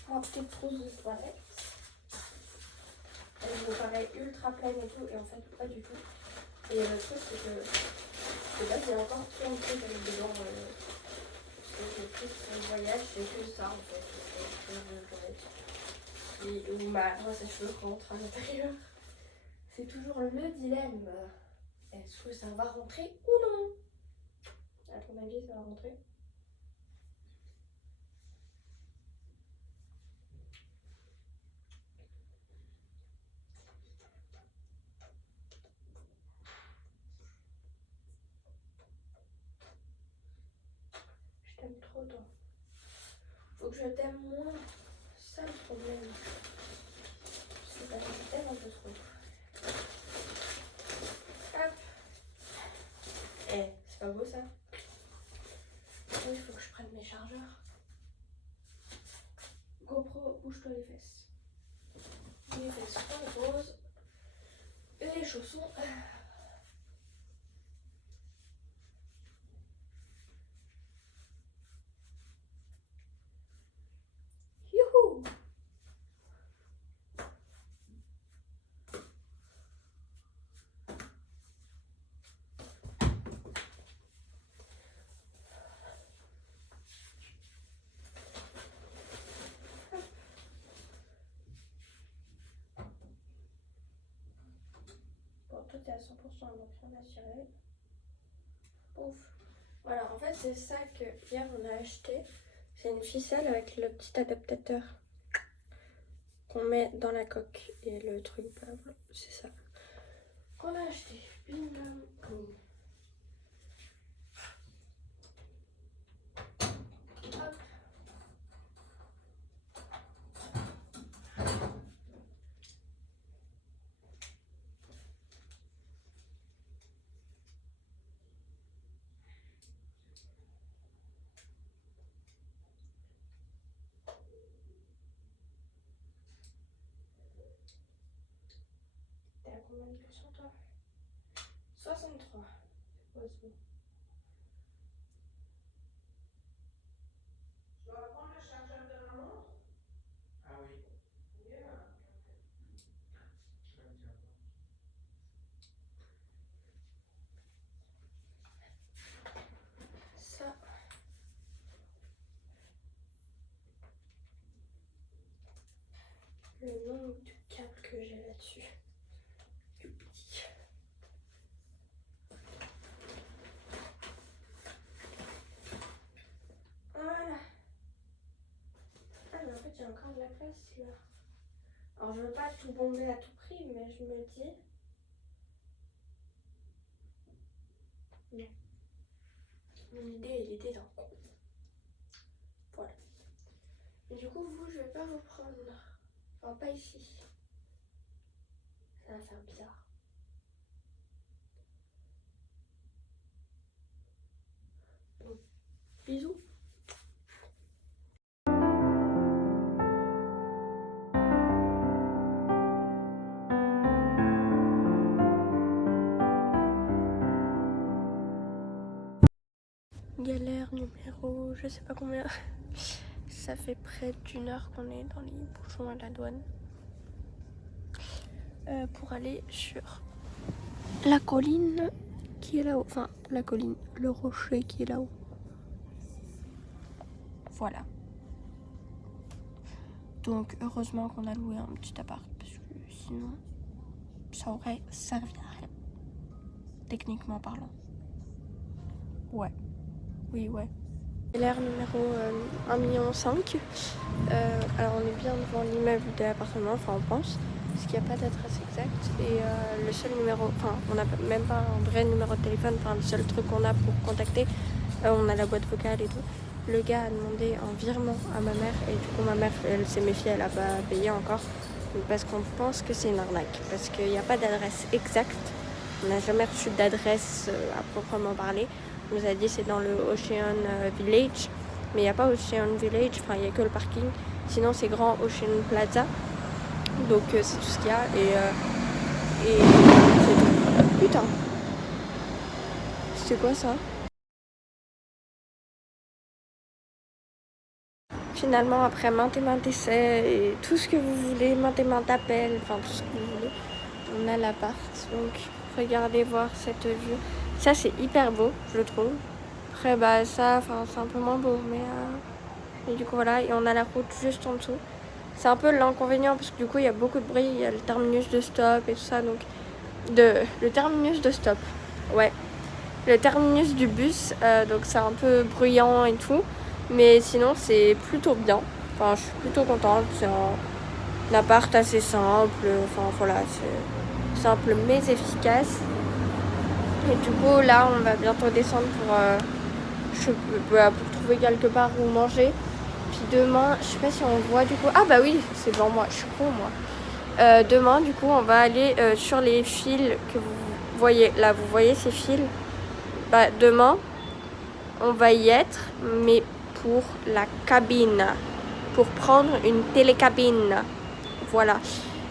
ma petite trousse de toilette. Elle me paraît ultra pleine et tout, et en fait pas du tout. Et le truc c'est que là j'ai encore plein de trucs avec dedans. Parce que j'ai pris pour le voyage, j'ai que ça en fait. Où ma brosse à cheveux rentre à l'intérieur. C'est toujours le dilemme. Est-ce que ça va rentrer ou non? À ton avis ça va rentrer? Je t'aime trop toi. Faut que je t'aime moins. C'est ça le problème. C'est parce que je t'aime un peu trop. Hop. Eh, c'est pas beau ça? Oui, il faut que je prenne mes chargeurs. GoPro, bouge-toi les fesses. Les fesses sont roses. Les chaussons. Youhou! Bon, tout est à 100%, donc rien à cirer. Ouf. Voilà, en fait, c'est ça que hier on a acheté. C'est une ficelle avec le petit adaptateur qu'on met dans la coque. Et le truc, bah, voilà, c'est ça qu'on a acheté. Bim bam boum. Hop. T'es à combien de pression toi? 63. C'est quoi ce mot? Je dois prendre le chargeur de ma montre? Ah oui. Yeah. Je vais me dire. Ça. Le nombre de câbles que j'ai là-dessus. Youpi. Voilà. Ah mais en fait il y a encore de la place là. Alors je veux pas tout bomber à tout prix, mais je me dis. Non. Mon idée elle était dans le con. Voilà. Et du coup vous je vais pas vous prendre. Enfin pas ici. Ça va faire bizarre. Bisous. Galère numéro, je sais pas combien. Ça fait près d'une heure qu'on est dans les bouchons à la douane. Pour aller sur la colline qui est là-haut. Enfin, la colline, le rocher qui est là-haut. Voilà. Donc, heureusement qu'on a loué un petit appart parce que sinon, ça aurait servi à rien. Techniquement parlant. Ouais. Oui, ouais. L'air numéro 1,5 million. Alors, on est bien devant l'immeuble de l'appartement, enfin, on pense. Parce qu'il n'y a pas d'adresse exacte. Et le seul numéro, enfin, on n'a même pas un vrai numéro de téléphone. Enfin, le seul truc qu'on a pour contacter, on a la boîte vocale et tout. Le gars a demandé un virement à ma mère. Et du coup, ma mère, elle s'est méfiée, elle n'a pas payé encore. Parce qu'on pense que c'est une arnaque. Parce qu'il n'y a pas d'adresse exacte. On n'a jamais reçu d'adresse à proprement parler. On nous a dit c'est dans le Ocean Village, mais il n'y a pas Ocean Village, enfin il n'y a que le parking. Sinon c'est Grand Ocean Plaza, donc c'est tout ce qu'il y a et c'est tout. Putain, c'est quoi ça? Finalement après maintes et maintes essais et tout ce que vous voulez, maintes et maintes appels, enfin tout ce que vous voulez, on a l'appart. Donc regardez voir cette vue. Ça c'est hyper beau, je trouve. Après bah ça, enfin c'est un peu moins beau, mais du coup voilà, et on a la route juste en dessous. C'est un peu l'inconvénient parce que du coup il y a beaucoup de bruit, il y a le terminus de stop et tout ça, donc le terminus de stop, ouais, le terminus du bus, donc c'est un peu bruyant et tout, mais sinon c'est plutôt bien. Enfin je suis plutôt contente, c'est un appart assez simple, enfin voilà, c'est simple mais efficace. Et du coup là on va bientôt descendre pour trouver quelque part où manger. Puis demain, je sais pas si on voit du coup. Ah bah oui, c'est devant moi, je suis con moi. Demain du coup on va aller sur les fils que vous voyez. Là vous voyez ces fils. Bah demain on va y être, mais pour la cabine. Pour prendre une télécabine. Voilà.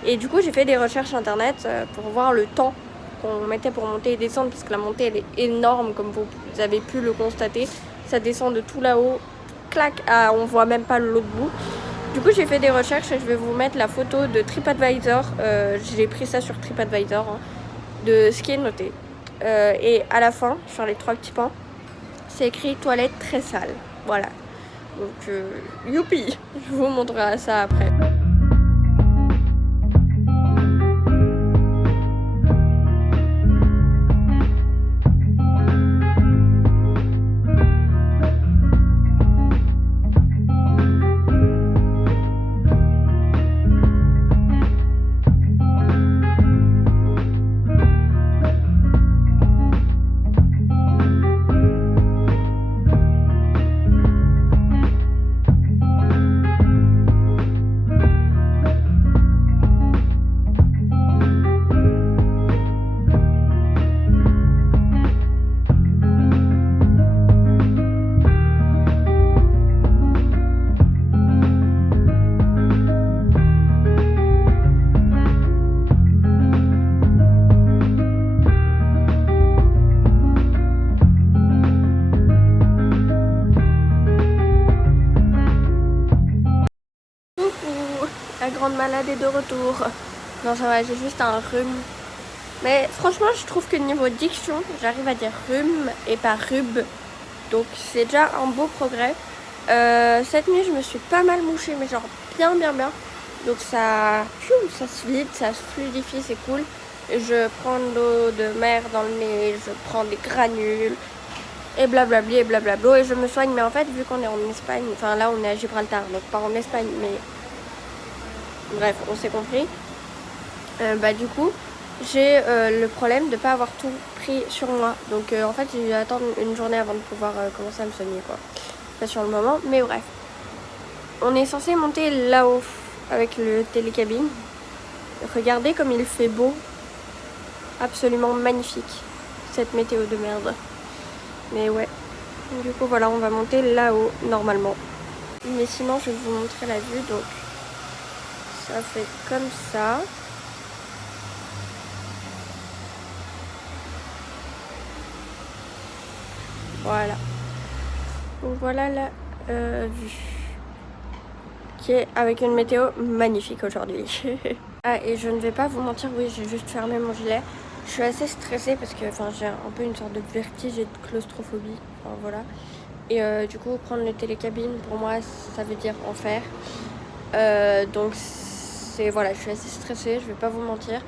Et du coup j'ai fait des recherches internet pour voir le temps qu'on mettait pour monter et descendre, parce que la montée elle est énorme comme vous avez pu le constater. Ça descend de tout là-haut, clac, on voit même pas l'autre bout. Du coup j'ai fait des recherches et je vais vous mettre la photo de TripAdvisor. J'ai pris ça sur TripAdvisor, hein, de ce qui est noté. Et à la fin, sur les 3 petits points, c'est écrit toilette très sale. Voilà. Donc youpi, je vous montrerai ça après. La grande malade est de retour. Non ça va, j'ai juste un rhume. Mais franchement je trouve que niveau diction, j'arrive à dire rhume et pas rub. Donc c'est déjà un beau progrès. Cette nuit je me suis pas mal mouchée, mais genre bien. Donc ça se vide, ça se fluidifie, c'est cool. Je prends de l'eau de mer dans le nez, je prends des granules. Et blablabli et blablabla. Et je me soigne, mais en fait vu qu'on est en Espagne, enfin là on est à Gibraltar, donc pas en Espagne, mais... Bref, on s'est compris. Bah du coup, j'ai le problème de pas avoir tout pris sur moi. Donc en fait, j'ai dû attendre une journée avant de pouvoir commencer à me soigner, quoi. Pas sur le moment, mais bref. On est censé monter là-haut avec le télécabine. Regardez comme il fait beau. Absolument magnifique, cette météo de merde. Mais ouais, Du coup voilà, on va monter là-haut normalement. Mais sinon je vais vous montrer la vue. Donc ça fait comme ça. Voilà. Donc voilà la vue. Qui est avec une météo magnifique aujourd'hui. Ah, et je ne vais pas vous mentir, oui, j'ai juste fermé mon gilet. Je suis assez stressée parce que j'ai un peu une sorte de vertige et de claustrophobie. Enfin, voilà. Et du coup, prendre les télécabines, pour moi, ça veut dire enfer. Donc, voilà, je suis assez stressée, je vais pas vous mentir.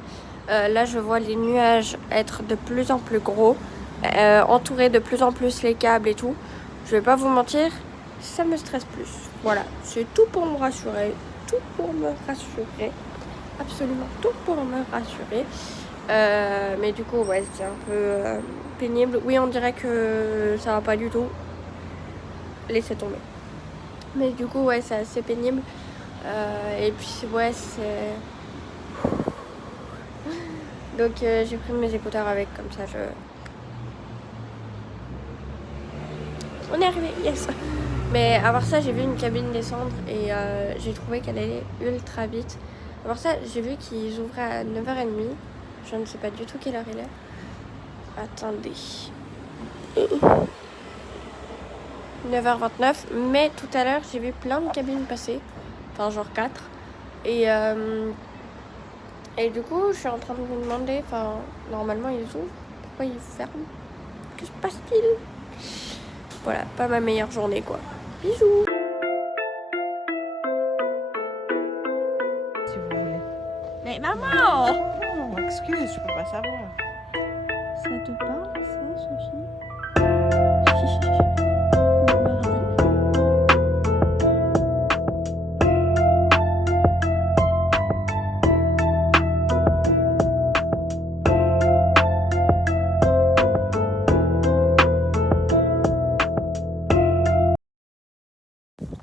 Là, je vois les nuages être de plus en plus gros, entourer de plus en plus les câbles et tout. Je vais pas vous mentir, ça me stresse plus. Voilà, c'est tout pour me rassurer. Tout pour me rassurer. Absolument tout pour me rassurer. Mais du coup, ouais, c'est un peu pénible. Oui, on dirait que ça va pas du tout. Laissez tomber. Mais du coup, ouais, c'est assez pénible. Et puis, ouais, c'est... Donc, j'ai pris mes écouteurs avec, comme ça, On est arrivé, yes. Mais à part ça, j'ai vu une cabine descendre et j'ai trouvé qu'elle allait ultra vite. À part ça, j'ai vu qu'ils ouvraient à 9h30. Je ne sais pas du tout quelle heure il est. Attendez. 9h29. Mais tout à l'heure, j'ai vu plein de cabines passer. Enfin, genre 4. Et du coup, je suis en train de me demander, normalement, ils ouvrent. Pourquoi ils ferment? Que se passe-t-il? Voilà, pas ma meilleure journée, quoi. Bisous! Si vous voulez. Mais maman! Non, excuse, je peux pas savoir. Ça te parle, ça, Sophie?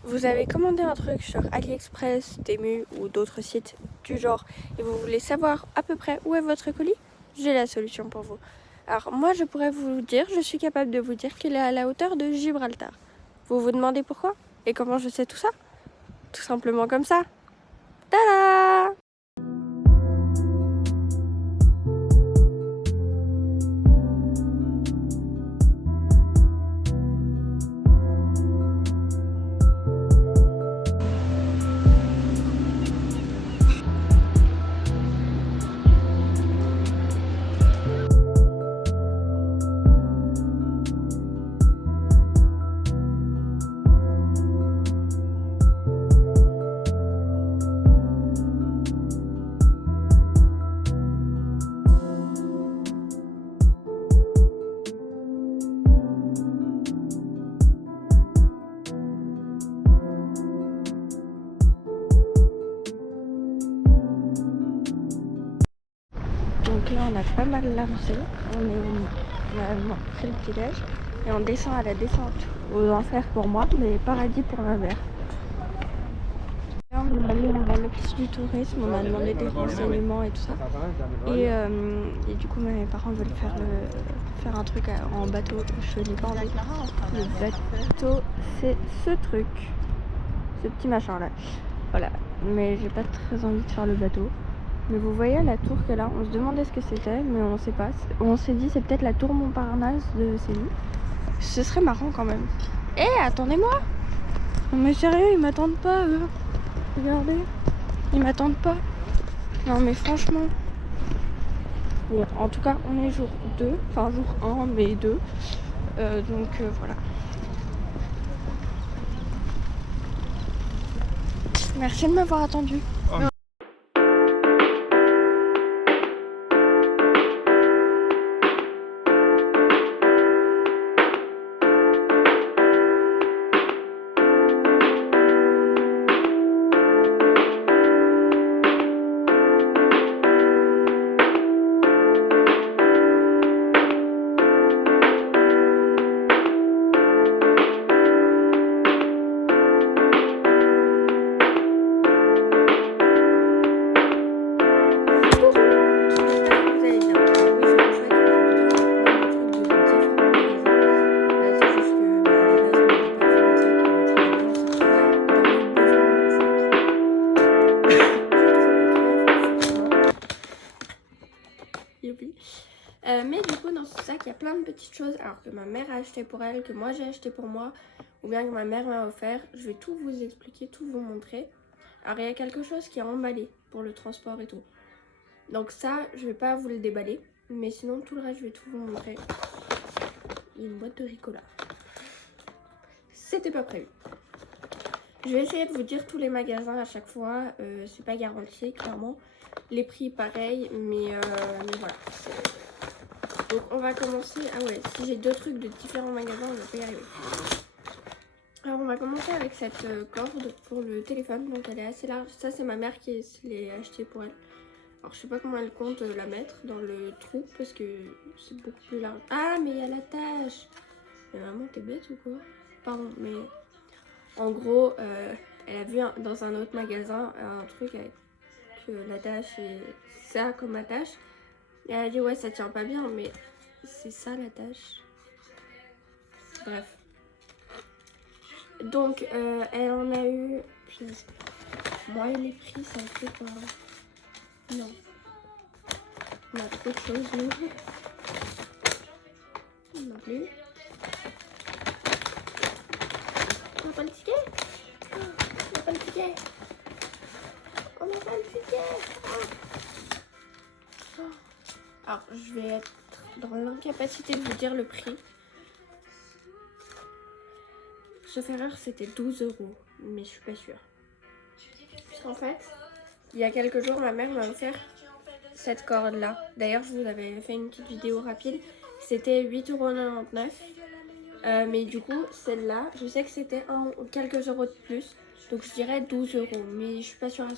Vous avez commandé un truc sur AliExpress, Temu ou d'autres sites du genre et vous voulez savoir à peu près où est votre colis? J'ai la solution pour vous. Alors moi je pourrais vous dire, je suis capable de vous dire qu'il est à la hauteur de Gibraltar. Vous vous demandez pourquoi? Et comment je sais tout ça? Tout simplement comme ça. Tada! Donc là on a pas mal avancé, on a pris le petit déj et on descend à la descente aux enfers pour moi, mais paradis pour ma mère. Là on a allé à l'office du tourisme, on a demandé des renseignements et tout ça. Et du coup mes parents veulent faire un truc en bateau, je n'ai pas envie. Le bateau c'est ce truc, ce petit machin là. Voilà, mais j'ai pas très envie de faire le bateau. Mais vous voyez la tour qu'elle a, on se demandait ce que c'était, mais on sait pas. On s'est dit c'est peut-être la tour Montparnasse de Séville. Ce serait marrant quand même. Eh, attendez-moi! Non mais sérieux, ils m'attendent pas eux. Regardez, ils m'attendent pas. Non mais franchement. Bon, en tout cas, on est jour 2, enfin jour 1, mais 2. Donc voilà. Merci de m'avoir attendu. Mais du coup dans ce sac il y a plein de petites choses, alors que ma mère a acheté pour elle, que moi j'ai acheté pour moi, ou bien que ma mère m'a offert. Je vais tout vous expliquer, tout vous montrer. Alors il y a quelque chose qui est emballé pour le transport et tout. Donc ça je vais pas vous le déballer, mais sinon tout le reste je vais tout vous montrer. Il y a une boîte de Ricola. C'était pas prévu. Je vais essayer de vous dire tous les magasins à chaque fois, c'est pas garanti clairement. Les prix pareil, mais voilà. Donc on va commencer, ah ouais, si j'ai deux trucs de différents magasins, on va pas y arriver. Alors on va commencer avec cette corde pour le téléphone, donc elle est assez large. Ça c'est ma mère qui l'a acheté pour elle. Alors je sais pas comment elle compte la mettre dans le trou parce que c'est beaucoup plus large. Ah mais il y a la tâche. Mais maman t'es bête ou quoi? Pardon, mais en gros elle a vu dans un autre magasin un truc avec la tâche et ça comme attache. Et elle a dit ouais ça tient pas bien, mais c'est ça la tâche. Bref. Donc elle en a eu. Moi et les prix ça me fait quoi? Non. On a trop de choses nous. Non plus. On n'a pas le ticket? On n'a pas le ticket. On n'a pas le ticket. Alors je vais être dans l'incapacité de vous dire le prix. Sauf erreur c'était 12 €, mais je suis pas sûre. Puisqu'en fait, il y a quelques jours ma mère m'a offert cette corde là. D'ailleurs je vous avais fait une petite vidéo rapide. C'était 8,99 €. Mais du coup celle-là, je sais que c'était quelques euros de plus. Donc je dirais 12 €, mais je suis pas sûre à 100%.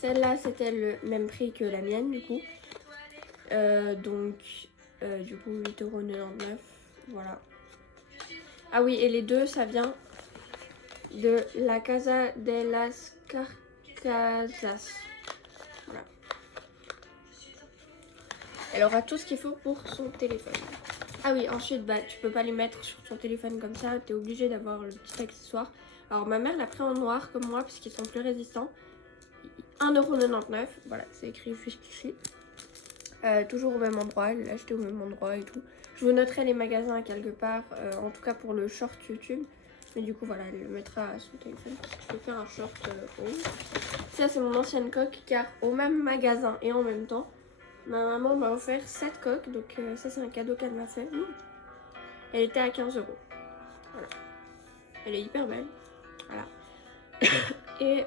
Celle-là c'était le même prix que la mienne du coup. Du coup 8,99 €. Voilà. Ah oui, et les deux ça vient de la Casa de las Carcasas. Voilà. Elle aura tout ce qu'il faut pour son téléphone. Ah oui, ensuite, bah, tu peux pas les mettre sur ton téléphone comme ça. Tu es obligé d'avoir le petit accessoire. Alors, ma mère l'a pris en noir comme moi, parce qu'ils sont plus résistants. 1,99 €. Voilà, c'est écrit juste ici. Toujours au même endroit. Elle l'a acheté au même endroit et tout. Je vous noterai les magasins à quelque part. En tout cas, pour le short YouTube. Mais du coup, voilà, elle le mettra à son téléphone. Parce que je vais faire un short haut. Ça, c'est mon ancienne coque. Car au même magasin et en même temps, ma maman m'a offert cette coque. Donc ça c'est un cadeau qu'elle m'a fait. Elle était à 15 €. Voilà. Elle est hyper belle. Voilà. Et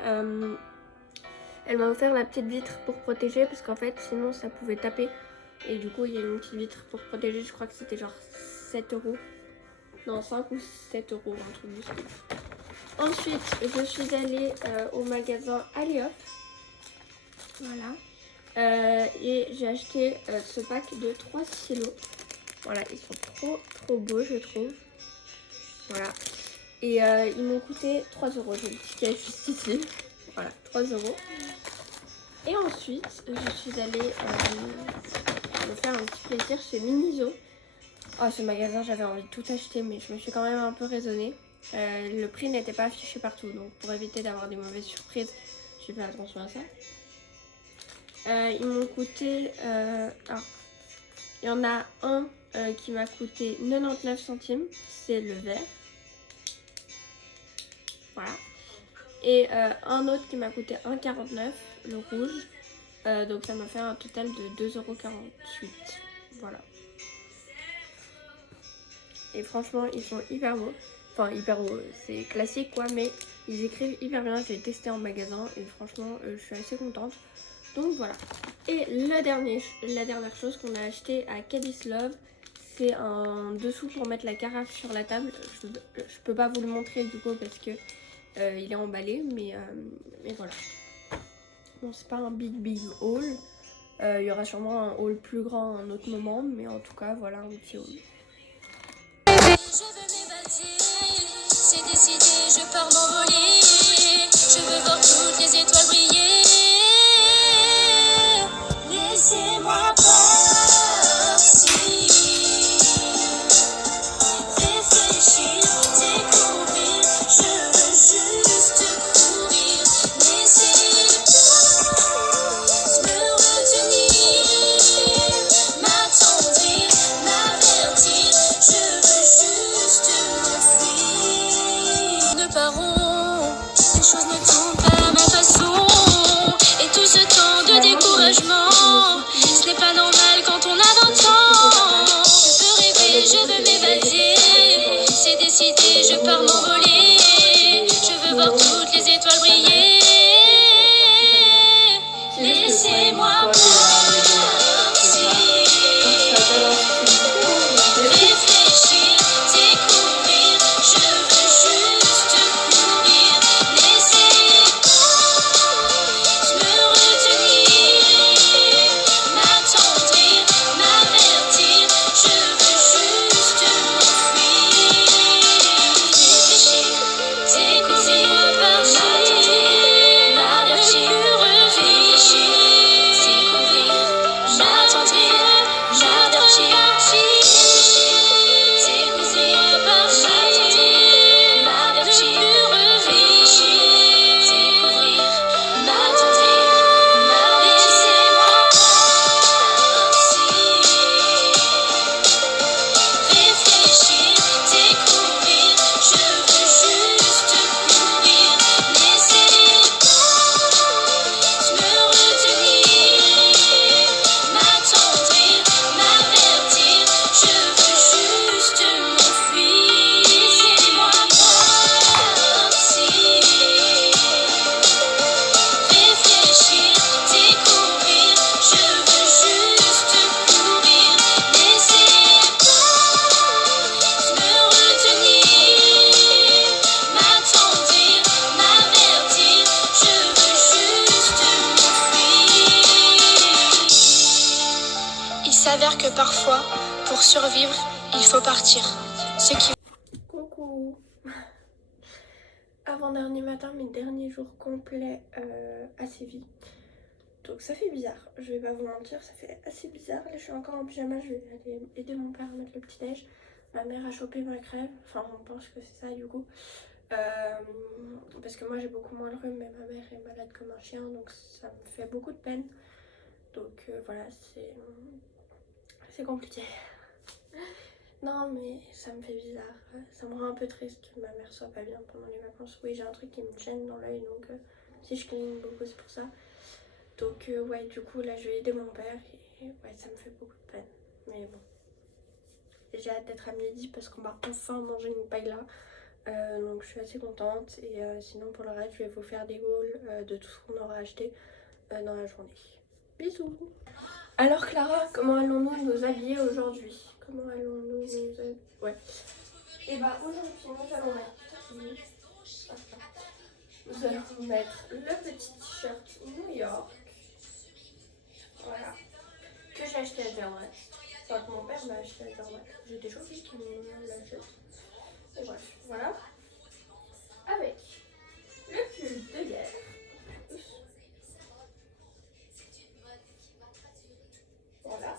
elle m'a offert la petite vitre pour protéger. Parce qu'en fait sinon ça pouvait taper. Et du coup il y a une petite vitre pour protéger. Je crois que c'était genre 7 €. Non 5 ou 7 €, un truc du style. Ensuite je suis allée au magasin Alliop. Voilà. Et j'ai acheté ce pack de 3 stylos. Voilà, ils sont trop beaux je trouve. Voilà. Et ils m'ont coûté 3 €. J'ai le ticket juste ici. Voilà, 3 €. Et ensuite, je suis allée me faire un petit plaisir chez Miniso. Oh, ce magasin, j'avais envie de tout acheter, mais je me suis quand même un peu raisonnée. Le prix n'était pas affiché partout, donc pour éviter d'avoir des mauvaises surprises, j'ai fait attention à ça. Ils m'ont coûté... alors, il y en a un qui m'a coûté 99 centimes, c'est le vert. Voilà. Et un autre qui m'a coûté 1,49, le rouge. Donc ça m'a fait un total de 2,48 €. Voilà. Et franchement, ils sont hyper beaux. Enfin, hyper beaux, c'est classique quoi, mais ils écrivent hyper bien. J'ai testé en magasin et franchement, je suis assez contente. Donc voilà. Et la dernière chose qu'on a acheté à Cadiz Love, c'est un dessous pour mettre la carafe sur la table. Je peux pas vous le montrer du coup parce que il est emballé, mais voilà. Bon, c'est pas un big haul. Il y aura sûrement un haul plus grand à un autre moment, mais en tout cas, voilà un petit haul. Je veux m'évader, c'est décidé, je pars m'envoler. Je veux voir toutes les étoiles briller. Laissez-moi partir, réfléchir, découvrir. Je veux juste courir. Laissez-moi me choses ne tournent pas à ma façon. Et tout ce temps de découragement, ce n'est pas normal quand on a 20 ans. Je veux rêver, je veux m'évader. C'est décidé, je pars m'envoler. Je veux voir toutes les étoiles briller. Laissez-moi réfléchir, découvrir. Je veux juste courir. Laissez me retenir, m'attendrir, m'avertir. Je veux juste m'enfuir. Réfléchir, découvrir, m'attendrir, m'avertir. Réfléchir, découvrir, m'attendrir, m'avertir. Il s'avère que parfois, pour survivre, il faut partir. Ce qui Coucou. Avant-dernier matin, mes derniers jours complets à Séville. Donc ça fait bizarre, je vais pas vous mentir, ça fait assez bizarre. Là je suis encore en pyjama, je vais aller aider mon père à mettre le petit déj. Ma mère a chopé ma crève, enfin on pense que c'est ça du coup. Parce que moi j'ai beaucoup moins le rhume, mais ma mère est malade comme un chien, donc ça me fait beaucoup de peine. Donc voilà, c'est compliqué. Non mais ça me fait bizarre, ça me rend un peu triste que ma mère soit pas bien pendant les vacances. Oui, j'ai un truc qui me gêne dans l'œil, donc si je cligne beaucoup c'est pour ça. Donc ouais, du coup là je vais aider mon père et ouais, ça me fait beaucoup de peine. Mais bon, j'ai hâte d'être à midi parce qu'on va enfin manger une paella. Donc je suis assez contente et sinon pour le reste je vais vous faire des hauls de tout ce qu'on aura acheté dans la journée. Bisous. Alors Clara, comment allons-nous nous habiller aujourd'hui? Comment allons-nous nous habiller? Ouais. Et bah aujourd'hui nous allons mettre le petit t-shirt New York. Voilà. Que j'ai acheté à Derwent. Enfin que mon père m'a acheté à Derwent. J'ai des choses qui me l'achètent. Et bref, voilà. Avec le pull de guerre. Voilà.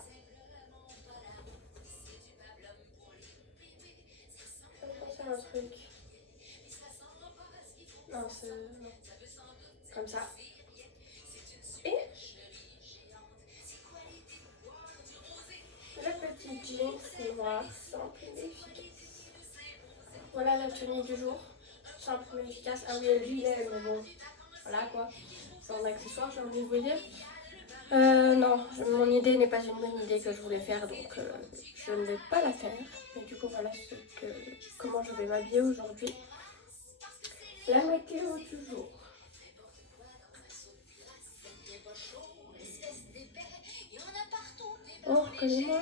Ça me concerne un truc. Non, c'est... non. Comme ça. Et le petit jeans noir, simple et efficace. Voilà la tenue du jour. Simple mais efficace. Ah oui, le gilet, mais bon. Voilà quoi. C'est un accessoire, j'ai envie de vous dire. Non, mon idée n'est pas une bonne idée que je voulais faire, donc je ne vais pas la faire. Mais du coup, voilà comment je vais m'habiller aujourd'hui. La météo du jour. Oh, reconnais-moi.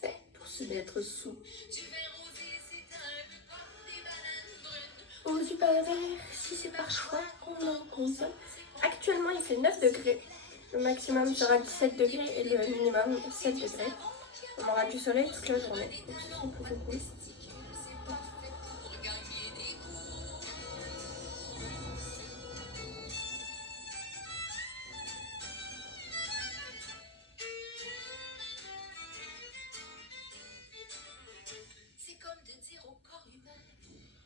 Fait pour se mettre sous. Oh, du pain vert, si c'est par choix qu'on en consomme. Actuellement, il fait 9 degrés. Le maximum sera 17 degrés et le minimum 7 degrés. On aura du soleil toute la journée. Donc, c'est plutôt cool. C'est comme de dire au corps humain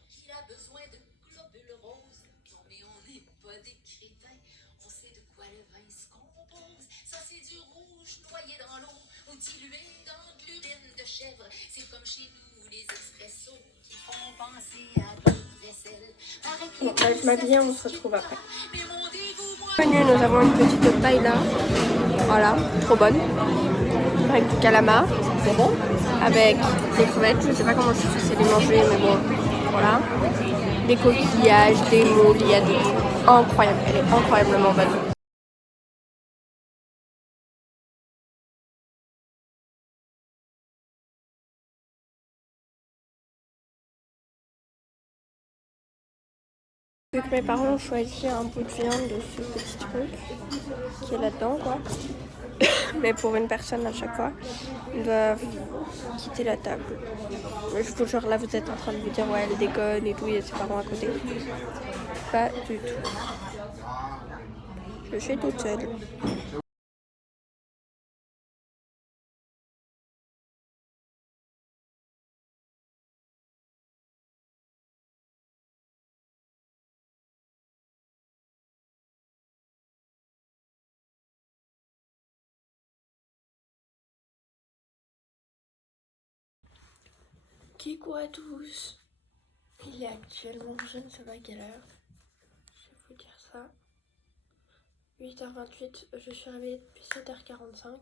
qu'il a besoin de globules roses. Non mais on n'est pas des crétins, on sait de quoi le vin se compose. Ça c'est du rouge noyé dans l'eau ou dilué dans de l'urine de chèvre. C'est comme chez nous les des expressos qui font penser à d'autres vaisselles. Bon, bah, je m'habille, on se retrouve après. Mais mon dégoût, moi, Nous avons une petite paille là. Voilà, trop bonne. Avec du calamar. C'est bon. Avec des crevettes, je sais pas comment je suis censée les manger, mais bon, voilà. Des coquillages, des moules, il y a des... Incroyable, elle est incroyablement bonne. Vu que mes parents ont choisi un bout de viande de ce petit truc qui est là-dedans, quoi. Mais pour une personne à chaque fois, ils doivent quitter la table. Je vous jure, là vous êtes en train de vous dire ouais elle déconne et tout, il y a ses parents à côté. Pas du tout. Je suis toute seule. Coucou à tous. Il est actuellement, je ne sais pas quelle heure. Je vais vous dire ça. 8h28, je suis réveillée depuis 7h45.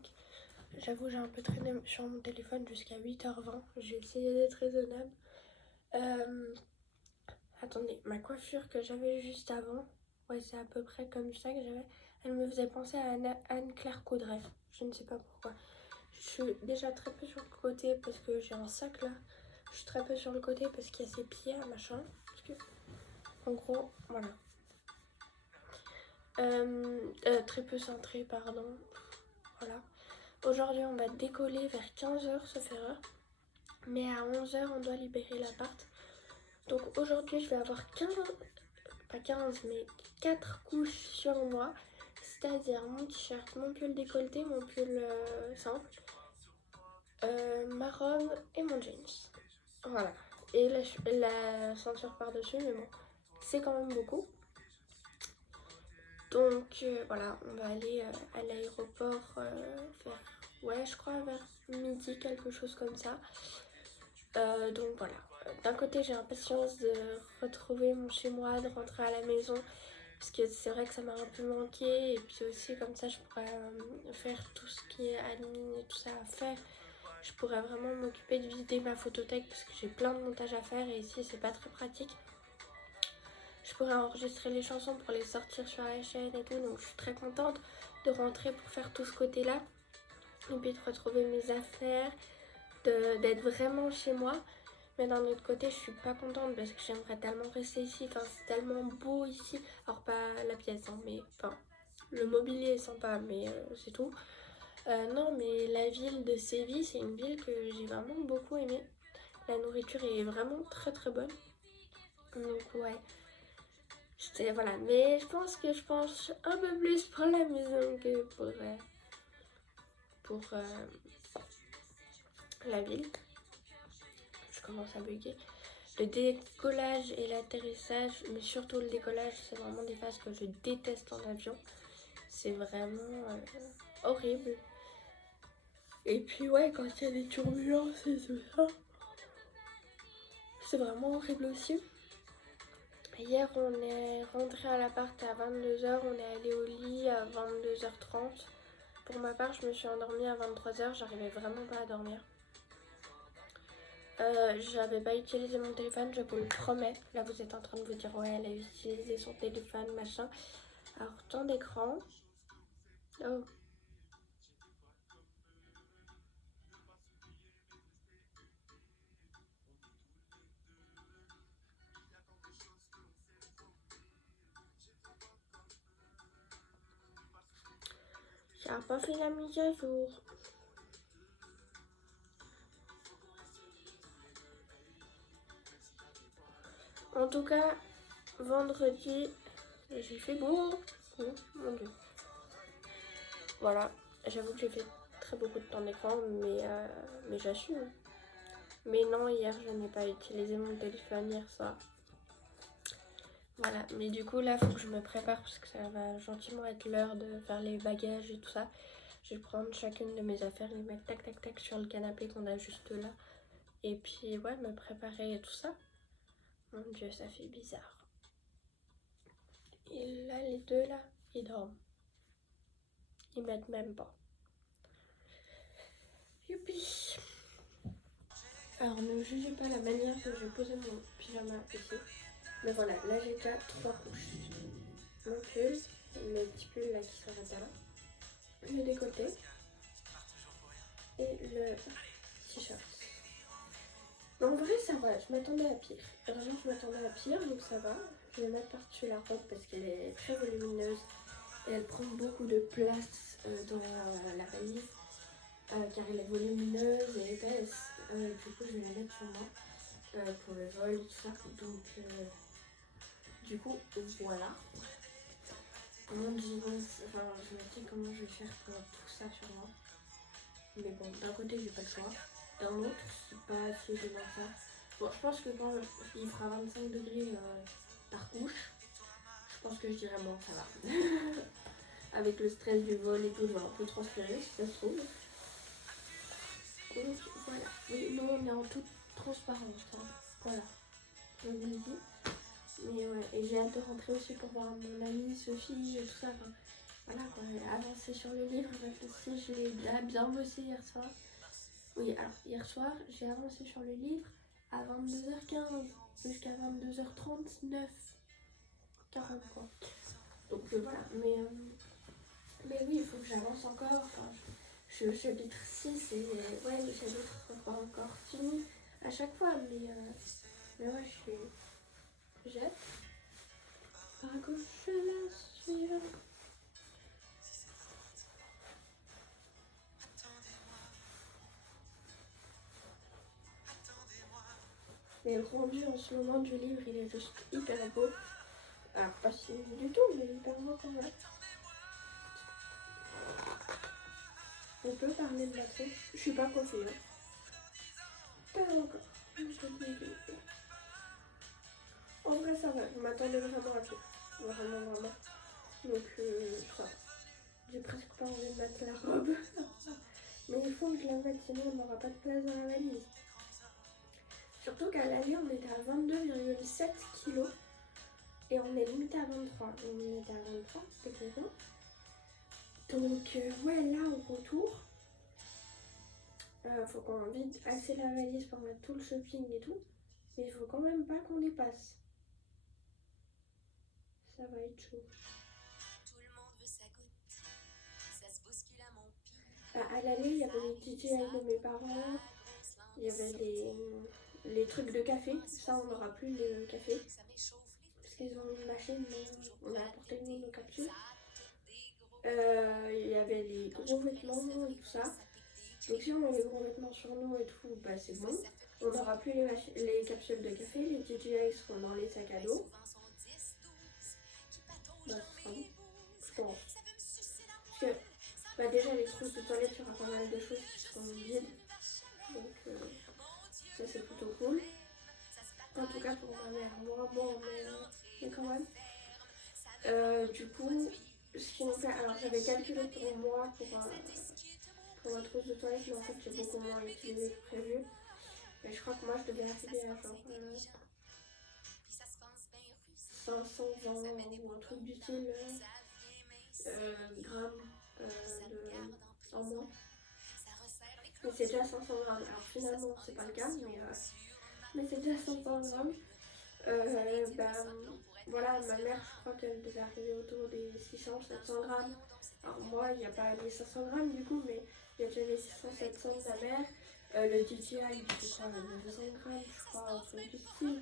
J'avoue, j'ai un peu traîné sur mon téléphone jusqu'à 8h20. J'ai essayé d'être raisonnable. Attendez, ma coiffure que j'avais juste avant, ouais, c'est à peu près comme ça que j'avais. Elle me faisait penser à Anne-Claire Coudray. Je ne sais pas pourquoi. Je suis déjà très peu sur le côté parce que j'ai un sac là. Je suis très peu sur le côté parce qu'il y a ses pieds, machin. Parce que, en gros, voilà. Très peu cintré, pardon. Voilà. Aujourd'hui, on va décoller vers 15h, sauf erreur. Mais à 11h, on doit libérer l'appart. Donc aujourd'hui, je vais avoir 15, pas 15, mais 4 couches sur moi. C'est-à-dire mon t-shirt, mon pull décolleté, mon pull simple, ma robe et mon jeans. Voilà. Et la ceinture par-dessus, mais bon, c'est quand même beaucoup. Donc voilà, on va aller à l'aéroport vers, ouais, je crois vers midi, quelque chose comme ça. Donc voilà, d'un côté j'ai impatience de retrouver mon chez-moi, de rentrer à la maison, parce que c'est vrai que ça m'a un peu manqué, et puis aussi comme ça je pourrais faire tout ce qui est admin et tout ça à faire. Je pourrais vraiment m'occuper de vider ma photothèque parce que j'ai plein de montages à faire et ici c'est pas très pratique. Je pourrais enregistrer les chansons pour les sortir sur la chaîne et tout, donc je suis très contente de rentrer pour faire tout ce côté-là. Et puis de retrouver mes affaires, d'être vraiment chez moi. Mais d'un autre côté, je suis pas contente parce que j'aimerais tellement rester ici. Enfin, c'est tellement beau ici. Alors, pas la pièce, hein, mais enfin, le mobilier est sympa, mais c'est tout. Non, mais la ville de Séville, c'est une ville que j'ai vraiment beaucoup aimée. La nourriture est vraiment très très bonne. Donc, ouais. Voilà, mais je pense que je pense un peu plus pour la maison que pour la ville. Je commence à bugger. Le décollage et l'atterrissage, mais surtout le décollage, c'est vraiment des phases que je déteste en avion. C'est vraiment horrible. Et puis ouais, quand il y a des turbulences et tout ça, c'est vraiment horrible aussi. Hier, on est rentré à l'appart à 22h, on est allé au lit à 22h30. Pour ma part, je me suis endormie à 23h, j'arrivais vraiment pas à dormir. J'avais pas utilisé mon téléphone, je vous le promets. Là, vous êtes en train de vous dire, ouais, elle a utilisé son téléphone, machin. Alors, temps d'écran. Oh. J'ai pas fait la mise à jour. En tout cas, vendredi, j'ai fait beau. Oh, mon dieu. Voilà, j'avoue que j'ai fait très beaucoup de temps d'écran, mais j'assume. Mais non, hier, je n'ai pas utilisé mon téléphone hier soir. Voilà, mais du coup, là, il faut que je me prépare parce que ça va gentiment être l'heure de faire les bagages et tout ça. Je vais prendre chacune de mes affaires et les mettre tac tac tac sur le canapé qu'on a juste là. Et puis ouais, me préparer et tout ça. Mon Dieu, ça fait bizarre. Et là, les deux là, ils dorment. Ils m'aident même pas. Youpi! Alors ne jugez pas la manière dont j'ai posé mon pyjama ici. Mais voilà, là j'ai déjà 3 couches. Mon pull, le petit pull là qui s'arrête là, le décolleté et le t-shirt. Mais en vrai ça va, je m'attendais à pire. Vraiment je m'attendais à pire, donc ça va. Je vais mettre par-dessus la robe parce qu'elle est très volumineuse et elle prend beaucoup de place dans la valise. Car elle est volumineuse et épaisse, du coup je vais la mettre sur moi pour le vol et tout ça, donc du coup voilà. Comment je me dis comment je vais faire pour tout ça sur moi, mais bon, d'un côté j'ai pas le choix, d'un autre c'est pas si évident que ça. Bon, je pense que quand il fera 25 degrés par couche, je pense que je dirais bon ça va. Avec le stress du vol et tout, je vais un peu transpirer si ça se trouve. Donc voilà, oui, nous on est en toute transparence, hein. Voilà, je vous le dis. Mais ouais, et j'ai hâte de rentrer aussi pour voir mon amie Sophie et tout ça. Enfin, voilà quoi, j'ai avancé sur le livre, réfléchi, je l'ai déjà bien bossé hier soir. Oui, alors hier soir, j'ai avancé sur le livre à 22h15 jusqu'à 22h39, 40 quoi. Donc voilà, mais oui, il faut que j'avance encore. Enfin, je suis au chapitre 6 et ouais, le chapitre n'est pas encore fini à chaque fois, mais ouais, j'ai hâte. À gauche, je la suis. Mais le rendu en ce moment du livre, il est juste hyper beau. Alors, pas si beau du tout, mais hyper beau quand même. On peut parler de la tronche. Je suis pas coiffée, hein. Pas encore. En vrai, ça va. Je m'attendais vraiment à tout. Vraiment. Donc, ça va. J'ai presque pas envie de mettre la robe. Mais il faut que je la mette, sinon on n'aura pas de place dans la valise. Surtout qu'à l'aller, on était à 22,7 kg. Et on est limité à 23. On était à 23, techniquement. Donc, ouais, là, au retour, faut qu'on vide assez la valise pour mettre tout le shopping et tout. Mais il faut quand même pas qu'on dépasse. Ça va être chaud. Tout le monde veut sa goutte. Ça se bouscule à mon pied. À l'aller, il y avait les DJI de mes parents. Il y avait les trucs de café. Ça, on n'aura plus le café. Parce qu'ils ont mis une machine, on a apporté nous nos capsules. Il y avait les gros vêtements et tout ça. Donc si on a les gros vêtements sur nous et tout, bah c'est bon. On n'aura plus les capsules de café, les DJI seront dans les sacs à dos. Bah ce sera bon, je pense. Parce que bah, déjà les trousses de toilette, il y aura pas mal de choses qui seront vides. Donc ça c'est plutôt cool. En tout cas pour ma mère, moi bon mais quand même. Du coup, ce qu'ils ont fait, alors j'avais calculé pour moi pour ma trousse de toilette, mais en fait j'ai beaucoup moins utilisé que prévu. Et je crois que moi je devais arriver à genre 520 ou un truc du style grammes en moins. Mais c'est déjà 500 grammes. Alors finalement c'est pas le cas, mais c'est déjà 500 grammes. Voilà, ma mère, je crois qu'elle devait arriver autour des 600-700 grammes. Alors moi, il n'y a pas les 500 grammes du coup, mais il y a déjà les 600-700 de ma mère. Le DJI, c'est quoi, 900 grammes, je crois, un truc du style.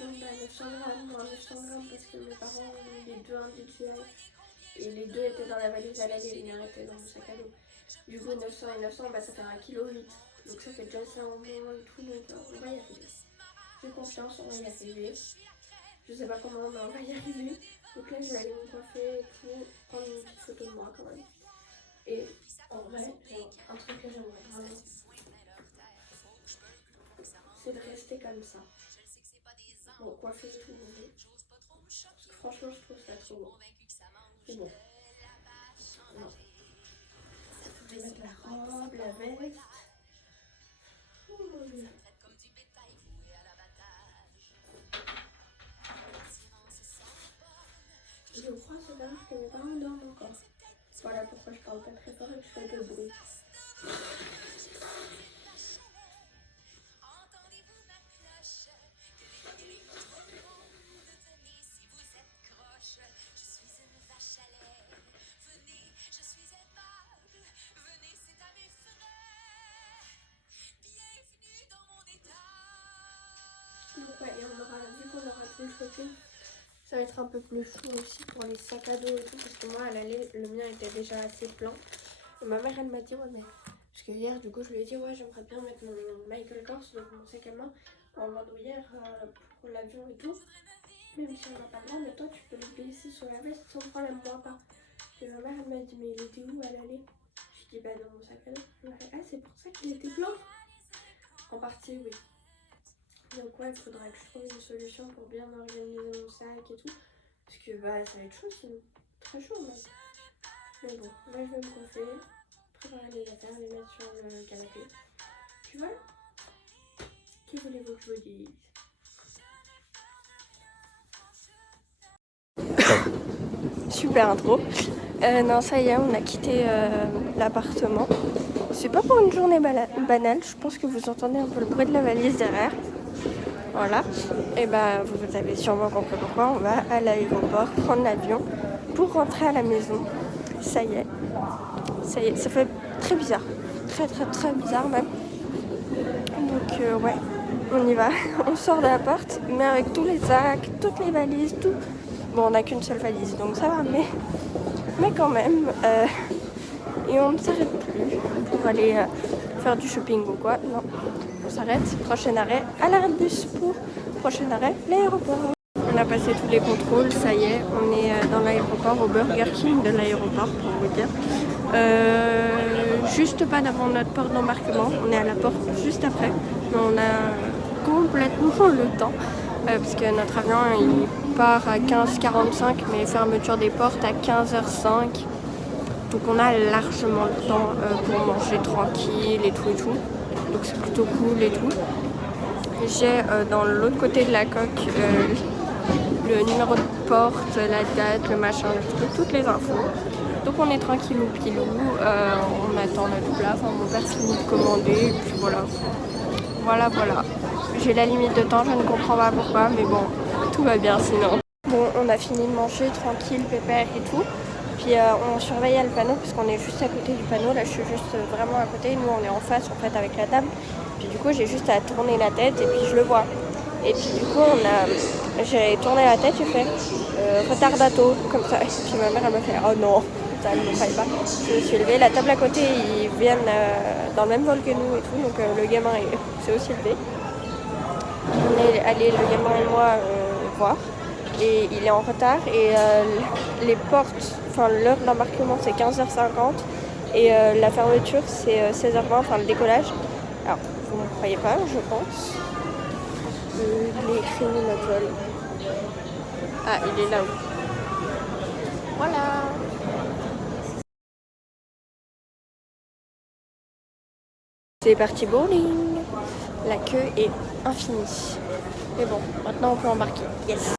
Donc 900 grammes, non, 900 grammes parce que mes parents ont eu les deux un DJI. Et les deux étaient dans la valise à l'aller, le mien était dans le sac à dos. Du coup, 900 et 900, ça fait 1,8 kg. Donc ça fait déjà ça en moins et tout, donc on va y arriver. J'ai confiance, on va y arriver. Je sais pas comment, mais on va y arriver. Donc là, je vais aller me coiffer et tout, prendre une petite photo de moi quand même. Et en vrai, un truc que j'aimerais vraiment, c'est de rester comme ça. Bon, coiffer et tout, parce que franchement, je trouve ça trop beau. Mais bon. Non. Je vais mettre la robe, la veste. Faites comme du bétail voué à l'abattage. L'attirance sans borne. Je crois c'est là que mes parents dorment encore. Voilà pourquoi je parle pas très fort et que je fais un peu de bruit. Entendez-vous ma cloche? Tenez, tout le monde, tenez si vous êtes croche. Je suis une vache à lait. Venez, je suis aimable. Venez, c'est à mes frais. Bienvenue dans mon état. Donc ouais, et on aura, vu qu'on aura tout le shopping, ça va être un peu plus chaud aussi pour les sacs à dos et tout, parce que moi à l'aller, le mien était déjà assez plein. Et ma mère elle m'a dit ouais mais, parce que hier du coup je lui ai dit ouais j'aimerais bien mettre mon Michael Kors, donc mon sac à main, en bandoulière pour l'avion et tout. Même si on n'a pas le droit, mais toi tu peux le glisser sur la veste sans problème, moi pas. Et ma mère elle m'a dit mais il était où à l'aller? Je dis bah dans mon sac à dos. Elle m'a fait ah c'est pour ça qu'il était plein? En partie oui. Donc ouais, il faudrait que je trouve une solution pour bien organiser mon sac et tout. Parce que bah ça va être chaud sinon. Très chaud même. Mais bon, là je vais me coiffer, préparer les affaires, les mettre sur le canapé. Puis voilà. Que voulez-vous que je vous dise? Super intro. Non ça y est, on a quitté l'appartement. C'est pas pour une journée banale, je pense que vous entendez un peu le bruit de la valise derrière. Voilà, et bah vous avez sûrement compris pourquoi on va à l'aéroport prendre l'avion pour rentrer à la maison. Ça y est, ça fait très bizarre, très bizarre même. Donc ouais, on y va, on sort de la porte, mais avec tous les sacs, toutes les valises, tout. Bon, on n'a qu'une seule valise, donc ça va, mais quand même. Et on ne s'arrête plus pour aller faire du shopping ou quoi. Non, on s'arrête. Prochain arrêt à l'arrêt de bus pour prochain arrêt l'aéroport. On a passé tous les contrôles, ça y est. On est dans l'aéroport, au Burger King de l'aéroport pour vous dire. Juste pas devant notre porte d'embarquement. On est à la porte juste après. Mais on a complètement le temps. Parce que notre avion il part à 15h45 mais fermeture des portes à 15h05. Donc on a largement le temps pour manger tranquille et tout. Donc c'est plutôt cool et tout. J'ai dans l'autre côté de la coque le numéro de porte, la date, le machin, le truc, toutes les infos. Donc on est tranquillou pilou, on attend notre plat, enfin mon père finit de commander et puis voilà. Voilà. J'ai la limite de temps, je ne comprends pas pourquoi, mais bon, tout va bien sinon. Bon, on a fini de manger tranquille, pépère et tout. Puis on surveillait le panneau parce qu'on est juste à côté du panneau. Là je suis juste vraiment à côté. Nous on est en face en fait avec la table. Puis du coup j'ai juste à tourner la tête et puis je le vois. Et puis du coup j'ai tourné la tête, j'ai fait retardato comme ça. Et puis ma mère elle m'a fait oh non, ça ne me croyait pas. Je me suis levée, la table à côté ils viennent dans le même vol que nous et tout. Donc le gamin s'est aussi levé. On est allé le gamin et moi voir. Et il est en retard et les portes, enfin l'heure d'embarquement c'est 15h50 et la fermeture c'est 16h20, enfin le décollage. Alors vous ne croyez pas je pense. Il est écrit où notre vol? Ah il est là-haut. Voilà. C'est parti bowling. La queue est infinie. Mais bon, maintenant on peut embarquer. Yes.